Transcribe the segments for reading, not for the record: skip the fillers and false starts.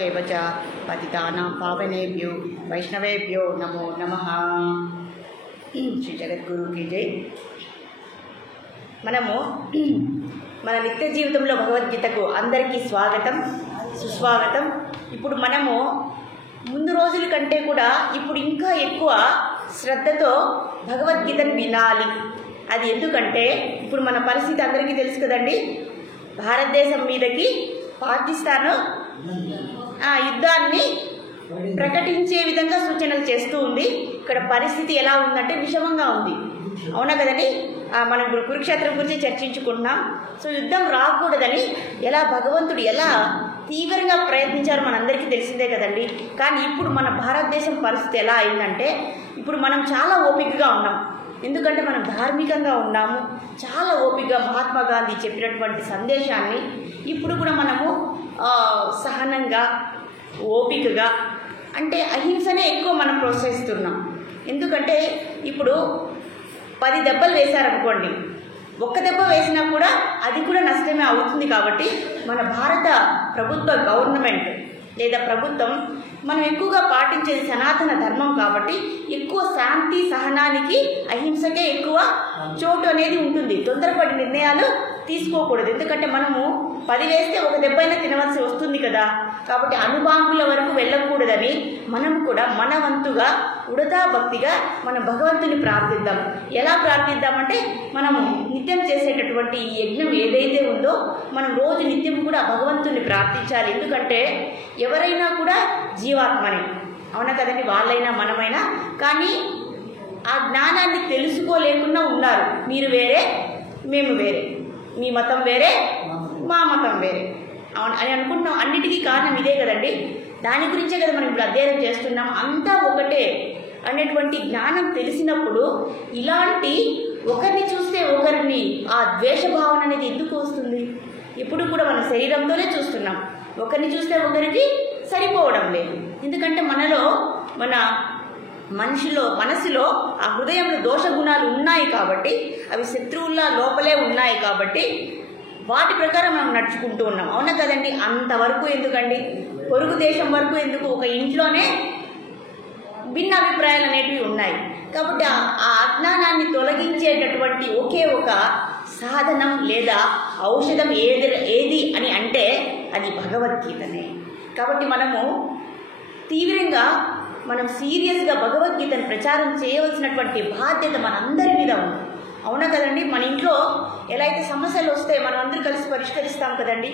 पतितानां पावनेभ्यो वैष्णवेभ्यो नमो नमः। శ్రీ జగద్గురుకి జై. మనము మన నిత్య జీవితంలో భగవద్గీతకు అందరికీ స్వాగతం సుస్వాగతం. ఇప్పుడు మనము ముందు రోజుల కంటే కూడా ఇప్పుడు ఇంకా ఎక్కువ శ్రద్ధతో భగవద్గీతను వినాలి. అది ఎందుకంటే ఇప్పుడు మన పరిస్థితి అందరికీ తెలుసు కదండి. భారతదేశం మీదకి పాకిస్తాన్ యుద్ధాన్ని ప్రకటించే విధంగా సూచనలు చేస్తూ ఉంది. ఇక్కడ పరిస్థితి ఎలా ఉందంటే విషమంగా ఉంది. అవునా కదండి. మనం ఇప్పుడు కురుక్షేత్రం గురించి చర్చించుకుంటున్నాం. సో యుద్ధం రాకూడదని భగవంతుడు ఎలా తీవ్రంగా ప్రయత్నించారో మనందరికీ తెలిసిందే కదండి. కానీ ఇప్పుడు మన భారతదేశం పరిస్థితి ఎలా అయిందంటే ఇప్పుడు మనం చాలా ఓపికగా ఉన్నాం. ఎందుకంటే మనం ధార్మికంగా ఉన్నాము. చాలా ఓపికగా మహాత్మా గాంధీ చెప్పినటువంటి సందేశాన్ని ఇప్పుడు కూడా మనము సహనంగా ఓపికగా అంటే అహింసనే ఎక్కువ మనం ప్రోత్సహిస్తున్నాం. ఎందుకంటే ఇప్పుడు 10 దెబ్బలు వేశారనుకోండి, ఒక్క దెబ్బ వేసినా కూడా అది కూడా నష్టమే అవుతుంది. కాబట్టి మన భారత ప్రభుత్వ గవర్నమెంట్ లేదా ప్రభుత్వం మనం ఎక్కువగా పాటించేది సనాతన ధర్మం కాబట్టి ఎక్కువ శాంతి సహనానికి అహింసకే ఎక్కువ చోటు అనేది ఉంటుంది. తొందరపడి నిర్ణయాలు తీసుకోకూడదు. ఎందుకంటే మనము 10 వేస్తే ఒక దెబ్బైనా తినవలసి వస్తుంది కదా. కాబట్టి అణుబాంబుల వరకు వెళ్ళకూడదని మనం కూడా మన వంతుగా ఉడతా భక్తిగా మన భగవంతుని ప్రార్థిద్దాం. ఎలా ప్రార్థిద్దామంటే మనము నిత్యం చేసేటటువంటి ఈ యజ్ఞం ఏదైతే ఉందో మనం రోజు నిత్యం కూడా భగవంతుని ప్రార్థించాలి. ఎందుకంటే ఎవరైనా కూడా జీవాత్మనే, అవునా కదండి. వాళ్ళైనా మనమైనా కానీ ఆ జ్ఞానాన్ని తెలుసుకోలేకుండా ఉన్నారు. మీరు వేరే మేము వేరే, మీ మతం వేరే మా మతం వేరే అని అనుకుంటున్నాం. అన్నిటికీ కారణం ఇదే కదండి. దాని గురించే కదా మనం ఇప్పుడు అధ్యయనం చేస్తున్నాం. అంతా ఒకటే అనేటువంటి జ్ఞానం తెలిసినప్పుడు ఇలాంటి ఒకరిని చూస్తే ఒకరిని ఆ ద్వేషభావన అనేది ఎందుకు వస్తుంది? ఇప్పుడు కూడా మన శరీరంతోనే చూస్తున్నాం. ఒకరిని చూస్తే ఒకరికి సరిపోవడం లేదు. ఎందుకంటే మనలో మన మనసులో ఆ హృదయంలో దోష గుణాలు ఉన్నాయి కాబట్టి అవి శత్రువుల్లా లోపలే ఉన్నాయి కాబట్టి వాటి ప్రకారం మనం నడుచుకుంటూ ఉన్నాం. అవునా కదండి. అంతవరకు ఎందుకండి, పొరుగు దేశం వరకు ఎందుకు, ఒక ఇంట్లోనే భిన్న అభిప్రాయాలు అనేటివి ఉన్నాయి. కాబట్టి ఆ అజ్ఞానాన్ని తొలగించేటటువంటి ఒకే ఒక సాధనం లేదా ఔషధం ఏది అని అంటే అది భగవద్గీతనే. కాబట్టి మనము తీవ్రంగా మనం సీరియస్గా భగవద్గీతను ప్రచారం చేయవలసినటువంటి బాధ్యత మనందరి మీద ఉంది. అవునా కదండి. మన ఇంట్లో ఎలా అయితే సమస్యలు వస్తే మనం అందరూ కలిసి పరిష్కరిస్తాం కదండి.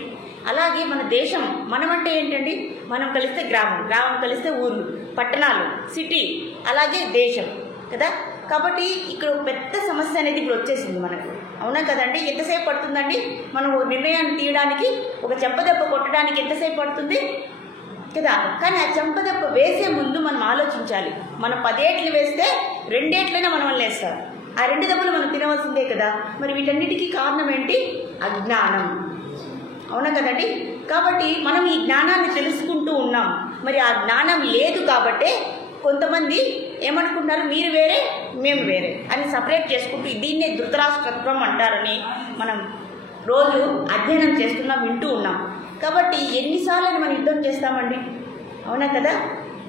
అలాగే మన దేశం, మనం అంటే ఏంటండి, మనం కలిస్తే గ్రామం, గ్రామం కలిస్తే ఊర్లు, పట్టణాలు, సిటీ, అలాగే దేశం కదా. కాబట్టి ఇక్కడ పెద్ద సమస్య అనేది ఇప్పుడు వచ్చేసింది మనకు. అవునా కదండి. ఎంతసేపు పడుతుందండి మనం ఒక నిర్ణయాన్ని తీయడానికి, ఒక చెంపదెబ్బ కొట్టడానికి ఎంతసేపు పడుతుంది కదా. కానీ ఆ చెంపదెబ్బ వేసే ముందు మనం ఆలోచించాలి. మనం 10 ఏట్లు వేస్తే 2 ఏట్లైనా మనం వేస్తారు. ఆ 2 దెబ్బలు మనం తినవలసిందే కదా. మరి వీటన్నిటికీ కారణం ఏంటి? అజ్ఞానం. అవునా కదండి. కాబట్టి మనం ఈ జ్ఞానాన్ని తెలుసుకుంటూ ఉన్నాం. మరి ఆ జ్ఞానం లేదు కాబట్టే కొంతమంది ఏమనుకుంటున్నారు, మీరు వేరే మేము వేరే అని సపరేట్ చేసుకుంటూ దీన్నే ధృతరాష్ట్రత్వం అంటారని మనం రోజు అధ్యయనం చేస్తున్నాం, వింటూ ఉన్నాం. కాబట్టి ఎన్నిసార్లు మనం యుద్ధం చేస్తామండి. అవునా కదా.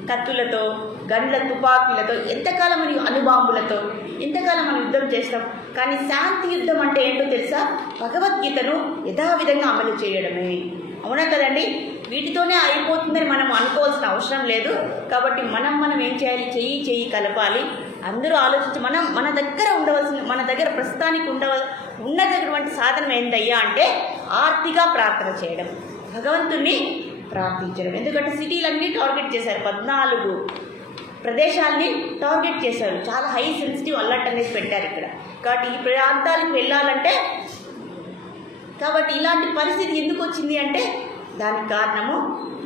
కత్తులతో, గండ్ల తుపాకీలతో, ఎంతకాలం మరియు అణుబాంబులతో ఎంతకాలం మనం యుద్ధం చేస్తాం. కానీ శాంతి యుద్ధం అంటే ఏంటో తెలుసా? భగవద్గీతను యథావిధంగా అమలు చేయడమే. అవునా కదండి. వీటితోనే అయిపోతుందని మనం అనుకోవాల్సిన అవసరం లేదు. కాబట్టి మనం ఏం చేయాలి? చెయ్యి కలపాలి. అందరూ ఆలోచించి మన దగ్గర ఉండవలసిన, మన దగ్గర ప్రస్తుతానికి ఉన్నటువంటి సాధనం ఏందయ్యా అంటే ఆర్తిగా ప్రార్థన చేయడం, భగవంతుణ్ణి ప్రార్థించడం. ఎందుకంటే సిటీలన్నీ టార్గెట్ చేశారు, 14 ప్రదేశాలని టార్గెట్ చేశారు. చాలా హై సెన్సిటివ్ అలర్ట్ అనేది పెట్టారు ఇక్కడ. కాబట్టి ఈ ప్రాంతాలకు వెళ్ళాలంటే, కాబట్టి ఇలాంటి పరిస్థితి ఎందుకు వచ్చింది అంటే దానికి కారణము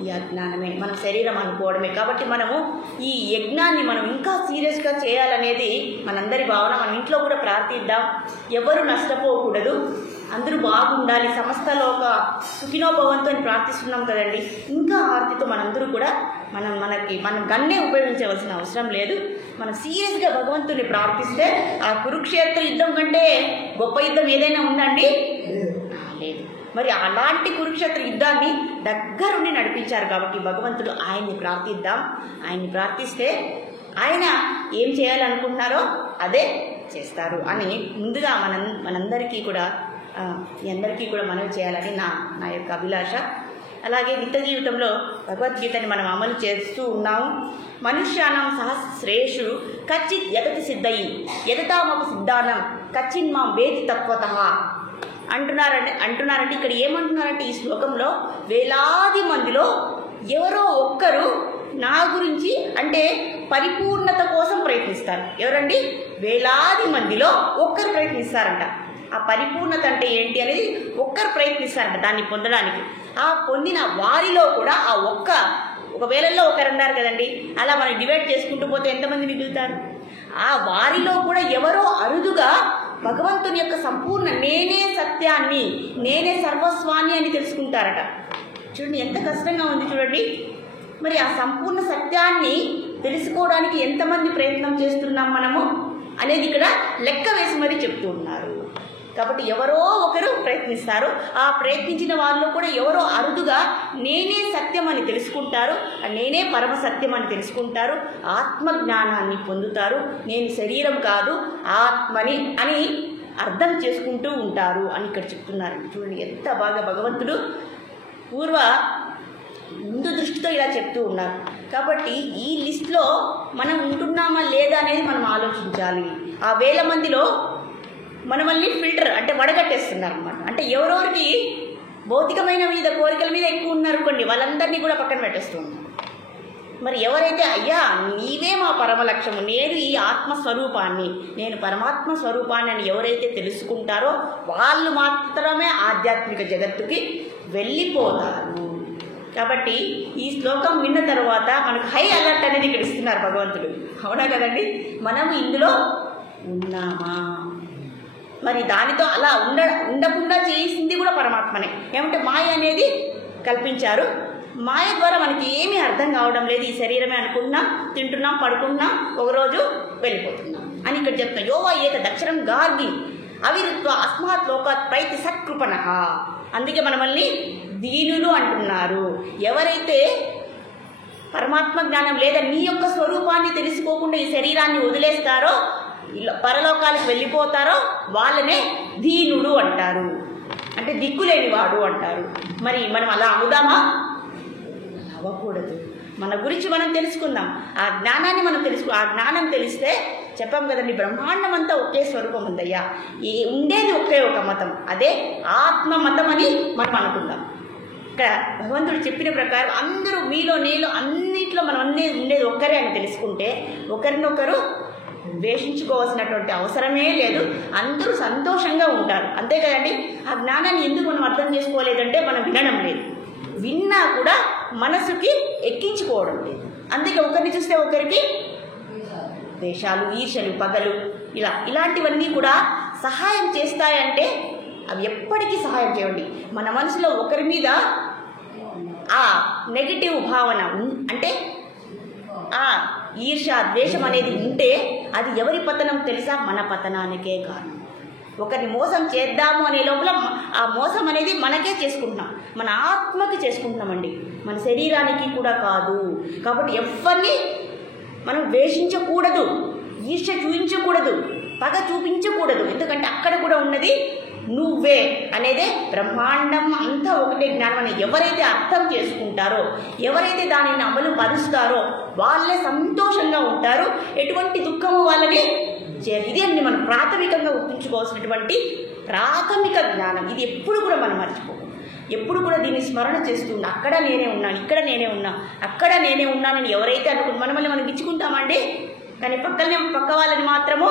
ఈ అజ్ఞానమే, మన శరీరం అనుకోవడమే. కాబట్టి మనము ఈ యజ్ఞాన్ని మనం ఇంకా సీరియస్గా చేయాలనేది మనందరి భావన. మన ఇంట్లో కూడా ప్రార్థిద్దాం. ఎవరు నష్టపోకూడదు, అందరూ బాగుండాలి, సమస్తలో ఒక సుఖినోభవంతో అని ప్రార్థిస్తున్నాం కదండి. ఇంకా ఆర్తితో మనందరూ కూడా మనం గన్నే ఉపయోగించవలసిన అవసరం లేదు. మనం సీరియస్గా భగవంతుని ప్రార్థిస్తే ఆ కురుక్షేత్ర యుద్ధం కంటే గొప్ప యుద్ధం ఏదైనా ఉందండి? లేదు. మరి అలాంటి కురుక్షేత్ర యుద్ధాన్ని దగ్గరుండి నడిపించారు కాబట్టి భగవంతుడు ఆయన్ని ప్రార్థిద్దాం. ఆయన్ని ప్రార్థిస్తే ఆయన ఏం చేయాలనుకుంటున్నారో అదే చేస్తారు అని ముందుగా మనందరికీ కూడా మీ అందరికీ కూడా మనవి చేయాలని నా యొక్క అభిలాష. అలాగే నిత్య జీవితంలో భగవద్గీతని మనం అమలు చేస్తూ ఉన్నాము. మనుష్యానం సహస్రేషు కచ్చిత్ యతతి సిద్ధయి యతతామకు సిద్ధానం కచ్చిన్మాం వేది తత్వతః అంటున్నారంటే ఇక్కడ ఏమంటున్నారంటే ఈ శ్లోకంలో వేలాది మందిలో ఎవరో ఒక్కరు నా గురించి అంటే పరిపూర్ణత కోసం ప్రయత్నిస్తారు. ఎవరండి? వేలాది మందిలో ఒక్కరు ప్రయత్నిస్తారంట. ఆ పరిపూర్ణత అంటే ఏంటి అనేది ఒక్కరు ప్రయత్నిస్తారంట దాన్ని పొందడానికి. ఆ పొందిన వారిలో కూడా ఆ ఒకవేళలో ఒకరు అన్నారు కదండి, అలా మనం డివైడ్ చేసుకుంటూ పోతే ఎంతమంది మిగులుతారు? ఆ వారిలో కూడా ఎవరో అరుదుగా భగవంతుని యొక్క సంపూర్ణ నేనే సత్యాన్ని, నేనే సర్వస్వాన్ని అని తెలుసుకుంటారట. చూడండి ఎంత కష్టంగా ఉంది చూడండి. మరి ఆ సంపూర్ణ సత్యాన్ని తెలుసుకోవడానికి ఎంతమంది ప్రయత్నం చేస్తున్నాం మనము అనేది ఇక్కడ లెక్క వేసి మరీ చెప్తూ ఉన్నారు. కాబట్టి ఎవరో ఒకరు ప్రయత్నిస్తారు. ఆ ప్రయత్నించిన వారిలో కూడా ఎవరో అరుదుగా నేనే సత్యం అని తెలుసుకుంటారు, నేనే పరమ సత్యం అని తెలుసుకుంటారు, ఆత్మజ్ఞానాన్ని పొందుతారు. నేను శరీరం కాదు ఆత్మని అని అర్థం చేసుకుంటూ ఉంటారు అని ఇక్కడ చెప్తున్నారండి. చూడండి ఎంత బాగా భగవంతుడు ముందు దృష్టితో ఇలా చెప్తూ ఉన్నారు. కాబట్టి ఈ లిస్ట్లో మనం ఉంటున్నామా లేదా అనేది మనం ఆలోచించాలి. ఆ వేల మందిలో మనల్ని ఫిల్టర్ అంటే వడగట్టేస్తున్నారు అనమాట. అంటే ఎవరెవరికి భౌతికమైన మీద కోరికల మీద ఎక్కువ ఉన్నారనుకోండి వాళ్ళందరినీ కూడా పక్కన పెట్టేస్తూ ఉన్నారు. మరి ఎవరైతే అయ్యా నీవే మా పరమ లక్ష్యము, నేను ఈ ఆత్మస్వరూపాన్ని, నేను పరమాత్మ స్వరూపాన్ని అని ఎవరైతే తెలుసుకుంటారో వాళ్ళు మాత్రమే ఆధ్యాత్మిక జగత్తుకి వెళ్ళిపోతారు. కాబట్టి ఈ శ్లోకం విన్న తర్వాత మనకు హై అలర్ట్ అనేది ఇక్కడ ఇస్తున్నారు భగవంతుడు. అవునా కదండి? మనం ఇందులో ఉన్నామా? మరి దానితో అలా ఉండకుండా చేసింది కూడా పరమాత్మనే. ఏమంటే మాయ అనేది కల్పించారు. మాయ ద్వారా మనకి ఏమీ అర్థం కావడం లేదు. ఈ శరీరమే అనుకుంటున్నాం, తింటున్నాం, పడుకుంటున్నాం, ఒకరోజు వెళ్ళిపోతున్నాం అని ఇక్కడ చెప్తున్నాం. యోవా ఏక దక్షరం గార్గి అవిరుత్వ అస్మాత్ లోకాత్ ప్రైతి సత్కృపణః. అందుకే మనల్ని దీనులు అంటున్నారు. ఎవరైతే పరమాత్మ జ్ఞానం లేదా నీ యొక్క స్వరూపాన్ని తెలుసుకోకుండా ఈ శరీరాన్ని వదిలేస్తారో, పరలోకాలకు వెళ్ళిపోతారో వాళ్ళనే దీనుడు అంటారు. అంటే దిక్కులేనివాడు అంటారు. మరి మనం అలా అవుదామా? అవ్వకూడదు. మన గురించి మనం తెలుసుకుందాం. ఆ జ్ఞానాన్ని మనం ఆ జ్ఞానం తెలిస్తే చెప్పాం కదండి, బ్రహ్మాండం అంతా ఒకే స్వరూపం ఉందయ్యా, ఉండేది ఒకే ఒక మతం, అదే ఆత్మ మతం అని మనం అనుకుందాం. ఇక్కడ భగవంతుడు చెప్పిన ప్రకారం అందరూ మీలో నేను అన్నిట్లో మనం ఉండేది ఒక్కరే అని తెలుసుకుంటే ఒకరినొకరు ద్వేషించుకోవాల్సినటువంటి అవసరమే లేదు. అందరూ సంతోషంగా ఉంటారు. అంతే కదండి. ఆ జ్ఞానాన్ని ఎందుకు మనం అర్థం చేసుకోలేదంటే మనం వినడం లేదు. విన్నా కూడా మనసుకి ఎక్కించుకోవడం లేదు. అందుకే ఒకరిని చూస్తే ఒకరికి ద్వేషాలు, ఈర్షలు, పగలు ఇలాంటివన్నీ కూడా సహాయం చేస్తాయంటే అవి ఎప్పటికీ సహాయం చేయండి. మన మనసులో ఒకరి మీద ఆ నెగిటివ్ భావన అంటే ఆ ఈర్ష, ద్వేషం అనేది ఉంటే అది ఎవరి పతనం తెలుసా? మన పతనానికే కారణం. ఒకరిని మోసం చేద్దాము అనే లోపల ఆ మోసం అనేది మనకే చేసుకుంటున్నాం, మన ఆత్మకి చేసుకుంటున్నామండి, మన శరీరానికి కూడా కాదు. కాబట్టి ఎవరిని మనం ద్వేషించకూడదు, ఈర్ష చూపించకూడదు, పగ చూపించకూడదు. ఎందుకంటే అక్కడ కూడా ఉన్నది నువ్వే అనేదే. బ్రహ్మాండం అంతా ఒకటే జ్ఞానం అని ఎవరైతే అర్థం చేసుకుంటారో, ఎవరైతే దానిని అమలు పరుస్తారో వాళ్ళే సంతోషంగా ఉంటారు. ఎటువంటి దుఃఖము వాళ్ళని ఇది అని మనం ప్రాథమికంగా గుర్తుంచుకోవాల్సినటువంటి ప్రాథమిక జ్ఞానం. ఇది ఎప్పుడు కూడా మనం మర్చిపోకూడదు. ఎప్పుడు కూడా దీన్ని స్మరణ చేస్తున్నా. అక్కడ నేనే ఉన్నాను, ఇక్కడ నేనే ఉన్నా, అక్కడ నేనే ఉన్నానని ఎవరైతే అనుకుంటు మనం ఇచ్చుకుంటామండి. కానీ పక్క వాళ్ళని మాత్రము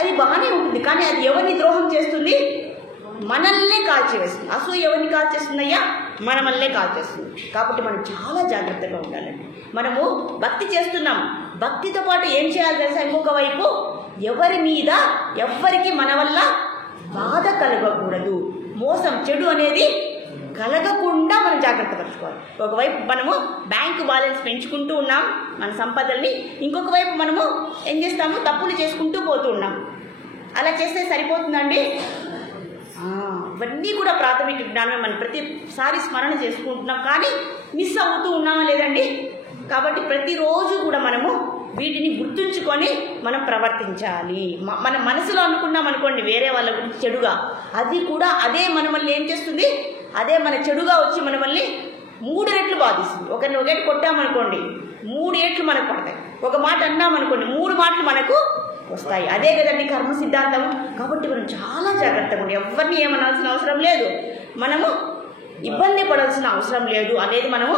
అది బాగానే ఉంటుంది, కానీ అది ఎవరిని ద్రోహం చేస్తుంది? మనల్నే కాల్చివేస్తుంది. అసూయ ఎవరిని కాల్చేస్తుందయ్యా? మనల్నే కాల్చేస్తుంది. కాబట్టి మనం చాలా జాగ్రత్తగా ఉండాలండి. మనము భక్తి చేస్తున్నాం, భక్తితో పాటు ఏం చేయాలి తెలుసా? ఇంకొక వైపు ఎవ్వరికి మన వల్ల బాధ కలగకూడదు, మోసం, చెడు అనేది కలగకుండా మనం జాగ్రత్త పరచుకోవాలి. ఒకవైపు మనము బ్యాంకు బ్యాలెన్స్ పెంచుకుంటూ ఉన్నాం మన సంపదల్ని, ఇంకొక వైపు మనము ఏం చేస్తాము? తప్పులు చేసుకుంటూ పోతూ ఉన్నాం. అలా చేస్తే సరిపోతుందండి? ఇవన్నీ కూడా ప్రాథమిక జ్ఞానమే. మనం ప్రతిసారి స్మరణ చేసుకుంటున్నాం, కానీ మిస్ అవుతూ ఉన్నామా లేదండి? కాబట్టి ప్రతిరోజు కూడా మనము వీటిని గుర్తుంచుకొని మనం ప్రవర్తించాలి. మన మనసులో అనుకున్నాం అనుకోండి వేరే వాళ్ళ గురించి చెడుగా, అది కూడా అదే మనల్ని ఏం చేస్తుంది, అదే మన చెడుగా వచ్చి మనల్ని 3 రెట్లు బాధిస్తుంది. ఒకరిని ఒకటి కొట్టామనుకోండి 3 ఏట్లు మనకు పడతాయి. ఒక మాట అన్నామనుకోండి 3 మాటలు మనకు వస్తాయి. అదే కదండి కర్మ సిద్ధాంతం. కాబట్టి మనం చాలా జాగ్రత్తగా ఉండి ఎవరిని ఏమనాల్సిన అవసరం లేదు, మనము ఇబ్బంది పడాల్సిన అవసరం లేదు అనేది మనము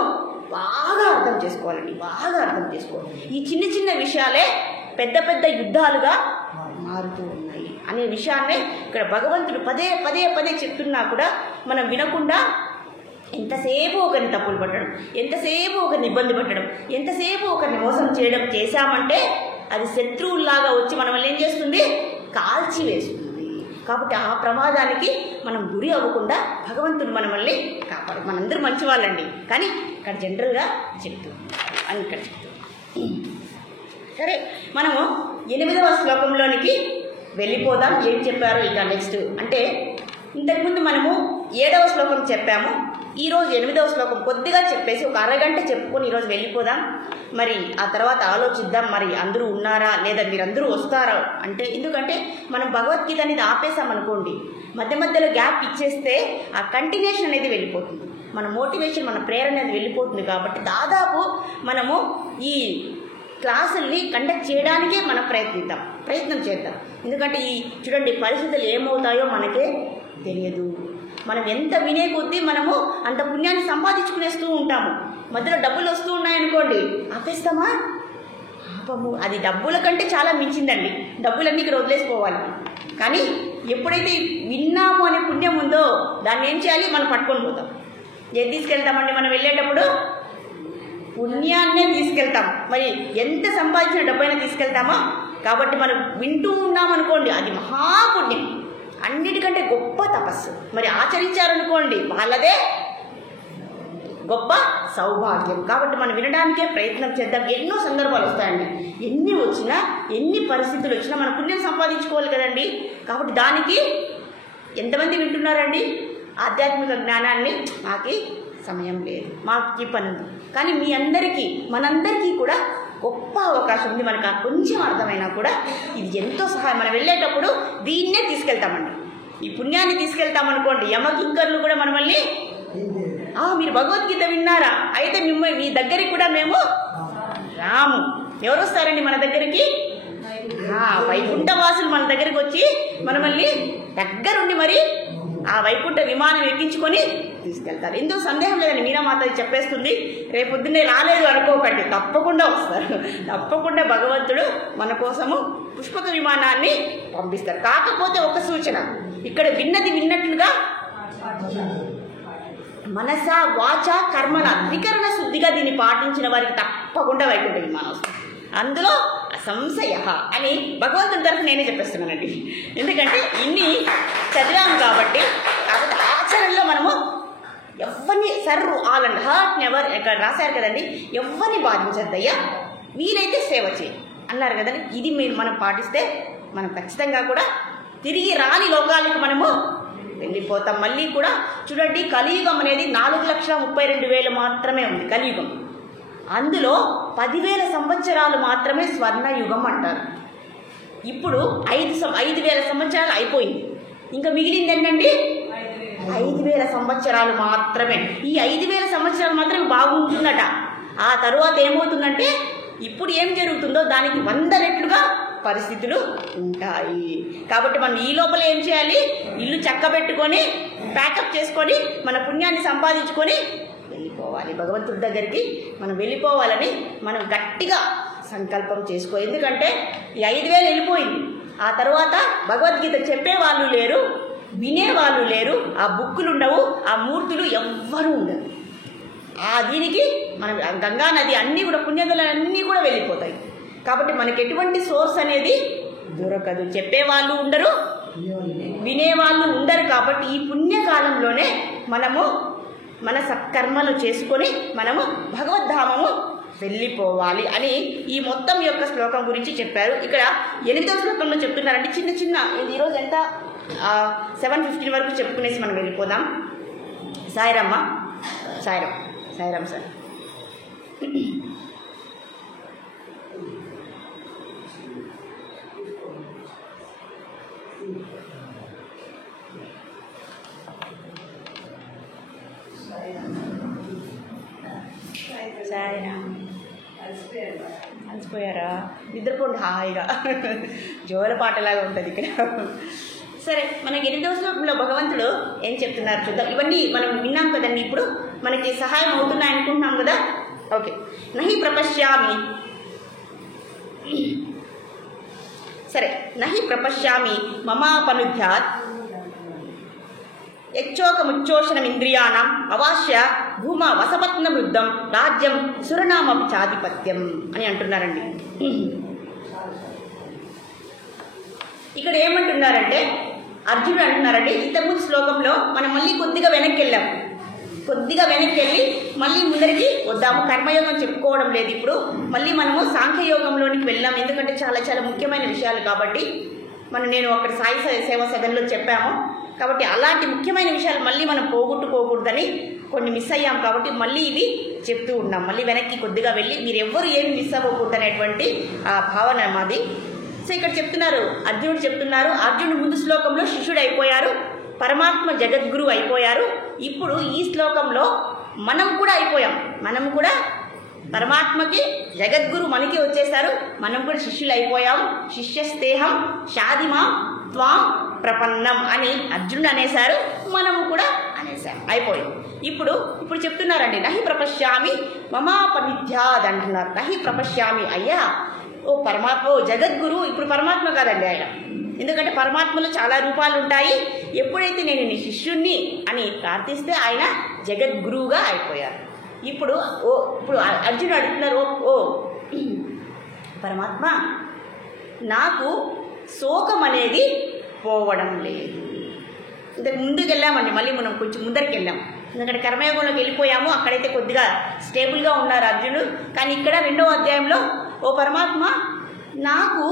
బాగా అర్థం చేసుకోవాలండి. బాగా అర్థం చేసుకోవాలి. ఈ చిన్న చిన్న విషయాలే పెద్ద పెద్ద యుద్ధాలుగా మారుతూ ఉన్నాయి అనే విషయాన్నే ఇక్కడ భగవంతుడు పదే పదే పదే చెప్తున్నా కూడా మనం వినకుండా ఎంతసేపు ఒకరిని తప్పులు పట్టడం, ఎంతసేపు ఒకరిని ఇబ్బంది పెట్టడం, ఎంతసేపు ఒకరిని మోసం చేయడం చేశామంటే అది శత్రువుల్లాగా వచ్చి మనల్ని ఏం చేస్తుంది, కాల్చి వేస్తుంది. కాబట్టి ఆ ప్రమాదానికి మనం గురి అవ్వకుండా భగవంతుడు మనల్ని కాపాడు. మనందరూ మంచి వాళ్ళండి, కానీ ఇక్కడ జనరల్గా చెప్తూ అని ఇక్కడ చెప్తూ. సరే, మనము 8వ శ్లోకంలోనికి వెళ్ళిపోదాం. ఏం చెప్పారు ఇక నెక్స్ట్ అంటే, ఇంతకుముందు మనము 7వ శ్లోకం చెప్పాము. ఈరోజు 8వ శ్లోకం కొద్దిగా చెప్పేసి ఒక అరగంట చెప్పుకొని ఈరోజు వెళ్ళిపోదాం. మరి ఆ తర్వాత ఆలోచిద్దాం, మరి అందరూ ఉన్నారా లేదా, మీరందరూ వస్తారా అంటే. ఎందుకంటే మనం భగవద్గీత అనేది ఆపేసామనుకోండి, మధ్య మధ్యలో గ్యాప్ ఇచ్చేస్తే ఆ కంటిన్యూషన్ అనేది వెళ్ళిపోతుంది, మన మోటివేషన్, మన ప్రేరణ అనేది వెళ్ళిపోతుంది. కాబట్టి దాదాపు మనము ఈ క్లాసుల్ని కండక్ట్ చేయడానికే మనం ప్రయత్నం చేద్దాం. ఎందుకంటే ఈ చూడండి పరిస్థితులు ఏమవుతాయో మనకే తెలియదు. మనం ఎంత వినే కొద్దీ మనము అంత పుణ్యాన్ని సంపాదించుకునేస్తూ ఉంటాము. మధ్యలో డబ్బులు వస్తూ ఉన్నాయనుకోండి, ఆపేస్తామా? ఆపము. అది డబ్బుల కంటే చాలా మించిందండి. డబ్బులన్నీ ఇక్కడ వదిలేసిపోవాలి. కానీ ఎప్పుడైతే విన్నాము అనే పుణ్యం ఉందో దాన్ని ఏం చేయాలి, మనం పట్టుకొని పోతాం. ఏది తీసుకెళ్తామండి మనం వెళ్ళేటప్పుడు? పుణ్యాన్నే తీసుకెళ్తాం. మరి ఎంత సంపాదించిన డబ్బైనా తీసుకెళ్తామా? కాబట్టి మనం వింటూ ఉన్నామనుకోండి, అది మహాపుణ్యం, అన్నిటికంటే గొప్ప తపస్సు. మరి ఆచరించారనుకోండి, వాళ్ళదే గొప్ప సౌభాగ్యం. కాబట్టి మనం వినడానికే ప్రయత్నం చేద్దాం. ఎన్నో సందర్భాలు వస్తాయండి, ఎన్ని వచ్చినా, ఎన్ని పరిస్థితులు వచ్చినా మనం పుణ్యం సంపాదించుకోవాలి కదండి. కాబట్టి దానికి ఎంతమంది వింటున్నారండి ఆధ్యాత్మిక జ్ఞానాన్ని? మాకి సమయం లేదు, మాకు పని ఉంది. కానీ మీ అందరికీ, మనందరికీ కూడా గొప్ప అవకాశం ఉంది. మనకు ఆ కొంచెం అర్థమైనా కూడా ఇది ఎంతో సహాయం. మనం వెళ్ళేటప్పుడు దీన్నే తీసుకెళ్తామండి, ఈ పుణ్యాన్ని తీసుకెళ్తామనుకోండి. యమకింకర్లు కూడా మనల్ని, మీరు భగవద్గీత విన్నారా, అయితే మీ దగ్గరికి కూడా మేము రాము. ఎవరు వస్తారండి మన దగ్గరికి? వైకుంఠవాసులు మన దగ్గరికి వచ్చి మనల్ని దగ్గరుండి మరి ఆ వైకుంఠ విమానం ఎక్కించుకొని తీసుకెళ్తారు. ఎందుకు సందేహం లేదండి, మీనామాత చెప్పేస్తుంది. రేపొద్దున్నే రాలేదు అనుకోకండి, తప్పకుండా వస్తారు. తప్పకుండా భగవంతుడు మన కోసము పుష్పక విమానాన్ని పంపిస్తారు. కాకపోతే ఒక సూచన, ఇక్కడ విన్నది విన్నట్లుగా మనస వాచ కర్మన త్రికరణ శుద్ధిగా దీన్ని పాటించిన వారికి తప్పకుండా వైకుంఠ విమానం వస్తుంది. అందులో అసంశయ అని భగవంతుని తరఫు నేనే చెప్పేస్తున్నానండి. ఎందుకంటే ఇన్ని చదివాము కాబట్టి ఆచరణలో మనము ఎవరిని ఆల్ అండ్ హర్ట్ నెవర్ ఇక్కడ రాశారు కదండి, ఎవరిని బాధించద్దయ్యా, వీలైతే సేవ చేయి అన్నారు కదండి. ఇది మనం పాటిస్తే మనం ఖచ్చితంగా కూడా తిరిగి రాని లోకాలకు మనము వెళ్ళిపోతాం. మళ్ళీ కూడా చూడండి, కలియుగం అనేది 4,32,000 మాత్రమే ఉంది కలియుగం. అందులో 10,000 సంవత్సరాలు మాత్రమే స్వర్ణయుగం అంటారు. ఇప్పుడు 5,000 సంవత్సరాలు అయిపోయింది. ఇంకా మిగిలింది ఏంటండి? 5,000 సంవత్సరాలు మాత్రమే. ఈ 5,000 సంవత్సరాలు మాత్రమే బాగుంటుందట. ఆ తరువాత ఏమవుతుందంటే ఇప్పుడు ఏం జరుగుతుందో దానికి 100 రెట్లుగా పరిస్థితులు ఉంటాయి. కాబట్టి మనం ఈ లోపల ఏం చేయాలి, ఇల్లు చక్కబెట్టుకొని ప్యాకప్ చేసుకొని మన పుణ్యాన్ని సంపాదించుకొని వెళ్ళిపోవాలి. భగవంతుడి దగ్గరికి మనం వెళ్ళిపోవాలని మనం గట్టిగా సంకల్పం చేసుకో. ఎందుకంటే ఈ 5,000 వెళ్ళిపోయింది. ఆ తర్వాత భగవద్గీత చెప్పేవాళ్ళు లేరు, వినేవాళ్ళు లేరు, ఆ బుక్కులు ఉండవు, ఆ మూర్తులు ఎవ్వరూ ఉండరు. దీనికి మనం గంగా నది అన్నీ కూడా పుణ్యదులు అన్నీ కూడా వెళ్ళిపోతాయి. కాబట్టి మనకి ఎటువంటి సోర్స్ అనేది దొరకదు, చెప్పేవాళ్ళు ఉండరు, వినేవాళ్ళు ఉండరు. కాబట్టి ఈ పుణ్యకాలంలోనే మనము మన సత్కర్మలు చేసుకొని మనము భగవద్ధామము వెళ్ళిపోవాలి అని ఈ మొత్తం యొక్క శ్లోకం గురించి చెప్పారు. ఇక్కడ 8వ శ్లోకంలో చెప్తున్నారంటే చిన్న ఈరోజు ఎంత 7:15 వరకు చెప్పుకునేసి మనం వెళ్ళిపోదాం. సాయిరమ్మ, సాయిరామ్, సాయిరామ్ సార్. సాయిరామ్, అలసిపోయారా? నిద్రపోండి హాయిగా, జోల పాటలాగా ఉంటుంది ఇక్కడ. సరే, మనకి 8వ శ్లోకంలో భగవంతుడు ఏం చెప్తున్నారు చూద్దాం. ఇవన్నీ మనం విన్నాం కదండి, ఇప్పుడు మనకి సహాయం అవుతున్నాయి అనుకుంటున్నాం కదా. ఓకే. నహి ప్రపశ్యామి, సరే, నహి ప్రపశ్యామి మమాపనుధ్యాత్ యచ్చోకముచ్చోషణమింద్రియాణం అవాస్య భూమా వసపత్న వృద్ధం రాజ్యం సురనామ చాధిపత్యం అని అంటున్నారండి. ఇక్కడ ఏమంటున్నారంటే అర్జునుడు అంటున్నారండి, ఇంతకుముందు శ్లోకంలో మనం మళ్ళీ కొద్దిగా వెనక్కి వెళ్ళాం. కొద్దిగా వెనక్కి వెళ్ళి మళ్ళీ ముందరికి వద్దాము. కర్మయోగం చెప్పుకోవడం లేదు, ఇప్పుడు మళ్ళీ మనము సాంఖ్యయోగంలోనికి వెళ్ళాం. ఎందుకంటే చాలా చాలా ముఖ్యమైన విషయాలు కాబట్టి నేను అక్కడ సాయి సేవా సదన్లో చెప్పాము. కాబట్టి అలాంటి ముఖ్యమైన విషయాలు మళ్ళీ మనం పోగొట్టుకోకూడదని కొన్ని మిస్ అయ్యాం. కాబట్టి మళ్ళీ ఇవి చెప్తూ ఉన్నాం. మళ్ళీ వెనక్కి కొద్దిగా వెళ్ళి మీరు ఎవ్వరు ఏమి మిస్ అవ్వకూడదు అనేటువంటి ఆ భావన మాది. సో ఇక్కడ చెప్తున్నారు, అర్జునుడు చెప్తున్నారు, అర్జునుడు ముందు శ్లోకంలో శిష్యుడు అయిపోయారు, పరమాత్మ జగద్గురు అయిపోయారు. ఇప్పుడు ఈ శ్లోకంలో మనం కూడా అయిపోయాం. మనం కూడా పరమాత్మకి జగద్గురు మనకి వచ్చేసారు, మనం కూడా శిష్యులు అయిపోయాం. శిష్యస్తేహం షాదిమా త్వాం ప్రపన్నం అని అర్జునుడు అనేశారు, మనము కూడా అనేసాం, అయిపోయాం. ఇప్పుడు చెప్తున్నారండి, నహి ప్రపశ్యామి మమాపనిధ్యాద్ అంటున్నారు. నహి ప్రపశ్యామి, అయ్యా ఓ పరమాత్మ, ఓ జగద్గురు. ఇప్పుడు పరమాత్మ కాదండి ఆయన, ఎందుకంటే పరమాత్మలో చాలా రూపాలు ఉంటాయి. ఎప్పుడైతే నేను నీ శిష్యుణ్ణి అని ప్రార్థిస్తే ఆయన జగద్గురువుగా అయిపోయారు. ఇప్పుడు అర్జునుడు అడుగుతున్నారు, ఓ పరమాత్మ, నాకు శోకం అనేది పోవడం లేదు. ఇంతకు ముందుకు వెళ్ళామండి, మళ్ళీ మనం కొంచెం ముందరికి వెళ్ళాం. ఎందుకంటే కర్మయోగంలోకి వెళ్ళిపోయాము, అక్కడైతే కొద్దిగా స్టేబుల్గా ఉన్నారు అర్జునుడు. కానీ ఇక్కడ 2వ అధ్యాయంలో, ఓ పరమాత్మ, నాకు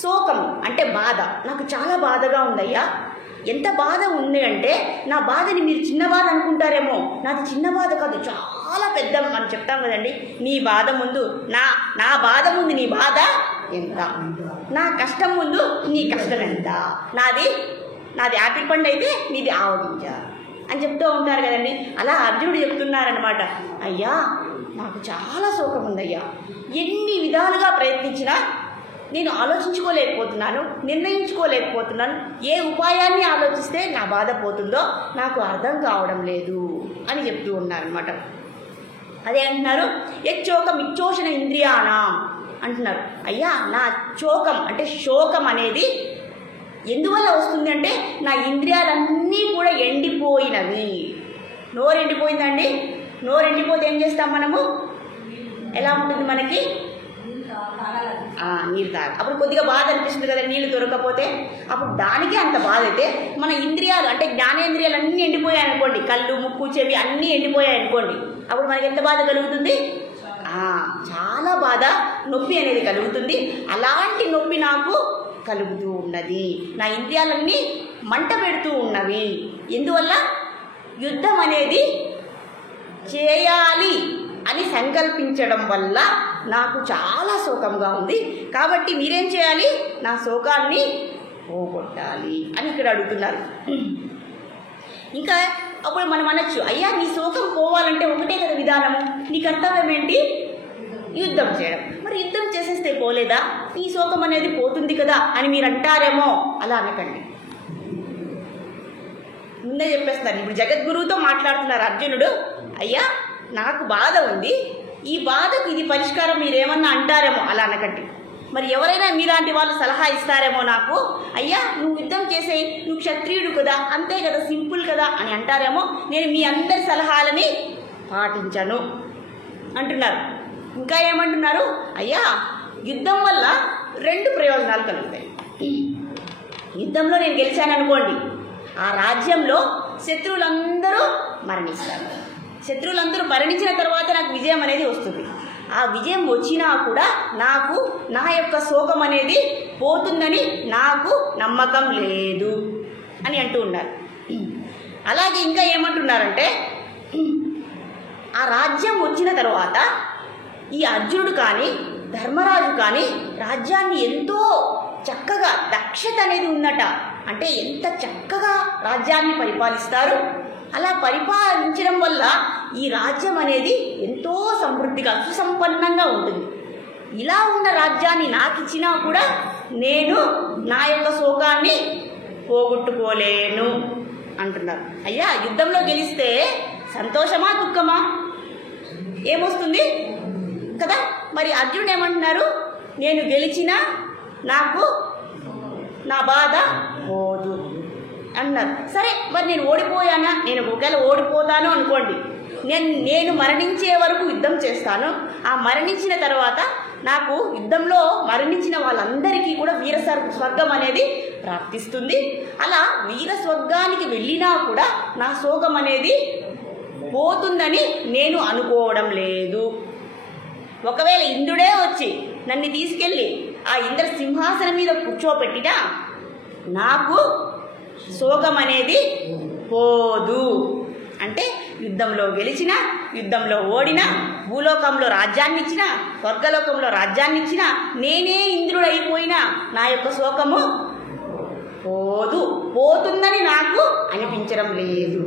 శోకం అంటే బాధ, నాకు చాలా బాధగా ఉందయ్యా. ఎంత బాధ ఉంది అంటే, నా బాధని మీరు చిన్న బాధ అనుకుంటారేమో, నాది చిన్న బాధ కాదు, చాలా పెద్ద. మనం చెప్తాం కదండి, నీ బాధ ముందు నా బాధ ముందు నీ బాధ ఎంత, నా కష్టం ముందు నీ కష్టం ఎంత, నాది యాపిల్ పండు అయితే నీది ఆవగింజ అని చెప్తూ ఉంటారు కదండి. అలా అర్జునుడు చెప్తున్నారనమాట, అయ్యా నాకు చాలా శోకం ఉందయ్యా, ఎన్ని విధాలుగా ప్రయత్నించినా నేను ఆలోచించుకోలేకపోతున్నాను, నిర్ణయించుకోలేకపోతున్నాను, ఏ ఉపాయాన్ని ఆలోచిస్తే నా బాధ పోతుందో నాకు అర్థం కావడం లేదు అని చెప్తూ ఉన్నారనమాట. అదే అంటున్నారు, యచ్చోకం ఇచ్చోషణ ఇంద్రియాణం అంటున్నారు. అయ్యా నా చోకం అంటే శోకం అనేది ఎందువల్ల వస్తుంది అంటే, నా ఇంద్రియాలన్నీ కూడా ఎండిపోయినవి. నోరు ఎండిపోయిందండి, నోరు ఎండిపోతే ఏం చేస్తాం మనము, ఎలా ఉంటుంది మనకి, నీళ్ళు తాగ. అప్పుడు కొద్దిగా బాధ అనిపిస్తుంది కదా, నీళ్ళు దొరకకపోతే. అప్పుడు దానికి అంత బాధ అయితే, మన ఇంద్రియాలు అంటే జ్ఞానేంద్రియాలు అన్నీ ఎండిపోయాయి అనుకోండి, కళ్ళు ముక్కు చెవి అన్నీ ఎండిపోయాయి అనుకోండి, అప్పుడు మనకి ఎంత బాధ కలుగుతుంది, చాలా బాధ, నొప్పి అనేది కలుగుతుంది. అలాంటి నొప్పి నాకు కలుగుతూ ఉన్నది, నా ఇంద్రియాలన్నీ మంట పెడుతూ ఉన్నవి. ఎందువల్ల, యుద్ధం అనేది చేయాలి అని సంకల్పించడం వల్ల నాకు చాలా శోకంగా ఉంది. కాబట్టి మీరేం చేయాలి, నా శోకాన్ని పోగొట్టాలి అని ఇక్కడ అడుగుతున్నారు. ఇంకా అప్పుడు మనం అనొచ్చు, అయ్యా నీ శోకం పోవాలంటే ఒకటే కదా విధానము, నీ కర్తవ్యం ఏంటి, యుద్ధం చేయడం. మరి యుద్ధం చేసేస్తే పోలేదా, నీ శోకం అనేది పోతుంది కదా అని మీరు అంటారేమో. అలా అనకండి, ముందే చెప్పేస్తున్నారు. ఇప్పుడు జగద్గురువుతో మాట్లాడుతున్నారు అర్జునుడు, అయ్యా నాకు బాధ ఉంది, ఈ బాధకు ఇది పరిష్కారం మీరేమన్నా అంటారేమో. అలా అనకండి. మరి ఎవరైనా మీలాంటి వాళ్ళు సలహా ఇస్తారేమో నాకు, అయ్యా నువ్వు యుద్ధం చేసే, నువ్వు క్షత్రియుడు కదా, అంతే కదా, సింపుల్ కదా అని అంటారేమో. నేను మీ అందరి సలహాలని పాటించను అంటున్నారు. ఇంకా ఏమంటున్నారు, అయ్యా యుద్ధం వల్ల 2 ప్రయోజనాలు కలుగుతాయి. యుద్ధంలో నేను గెలిచాననుకోండి, ఆ రాజ్యంలో శత్రువులందరూ మరణిస్తారు. శత్రువులందరూ మరణించిన తర్వాత నాకు విజయం అనేది వస్తుంది. ఆ విజయం వచ్చినా కూడా నాకు నా యొక్క శోకం అనేది పోతుందని నాకు నమ్మకం లేదు. అని అంటూ ఉన్నారు. అలాగే ఇంకా ఏమంటున్నారంటే ఆ రాజ్యం వచ్చిన తర్వాత ఈ అర్జునుడు కానీ ధర్మరాజు కానీ రాజ్యాన్ని ఎంతో చక్కగా దక్షత అనేది ఉందట. అంటే ఎంత చక్కగా రాజ్యాన్ని పరిపాలిస్తారు. అలా పరిపాలించడం వల్ల ఈ రాజ్యం అనేది ఎంతో సమృద్ధిగా సుసంపన్నంగా ఉంటుంది. ఇలా ఉన్న రాజ్యాన్ని నాకు ఇచ్చినా కూడా నేను నా యొక్క శోకాన్ని పోగొట్టుకోలేను అంటున్నారు. అయ్యా, యుద్ధంలో గెలిస్తే సంతోషమా దుఃఖమా ఏమొస్తుంది కదా? మరి అర్జునుడు ఏమంటున్నారు, నేను గెలిచినా నాకు నా బాధ పోదు అన్నారు. సరే, మరి నేను ఓడిపోయానా? నేను ఒకవేళ ఓడిపోతాను అనుకోండి, నేను మరణించే వరకు యుద్ధం చేస్తాను. ఆ మరణించిన తర్వాత నాకు యుద్ధంలో మరణించిన వాళ్ళందరికీ కూడా వీర స్వర్గం అనేది ప్రాప్తిస్తుంది. అలా వీర స్వర్గానికి వెళ్ళినా కూడా నా శోకం అనేది పోతుందని నేను అనుకోవడం లేదు. ఒకవేళ ఇంద్రుడే వచ్చి నన్ను తీసుకెళ్ళి ఆ ఇంద్ర సింహాసనం మీద కూర్చోపెట్టినా నాకు శోకం అనేది పోదు. అంటే యుద్ధంలో గెలిచినా, యుద్ధంలో ఓడినా, భూలోకంలో రాజ్యాన్ని ఇచ్చినా, స్వర్గలోకంలో రాజ్యాన్ని ఇచ్చినా, నేనే ఇంద్రుడు అయిపోయినా నా యొక్క శోకము పోతుందని నాకు అనిపించడం లేదు.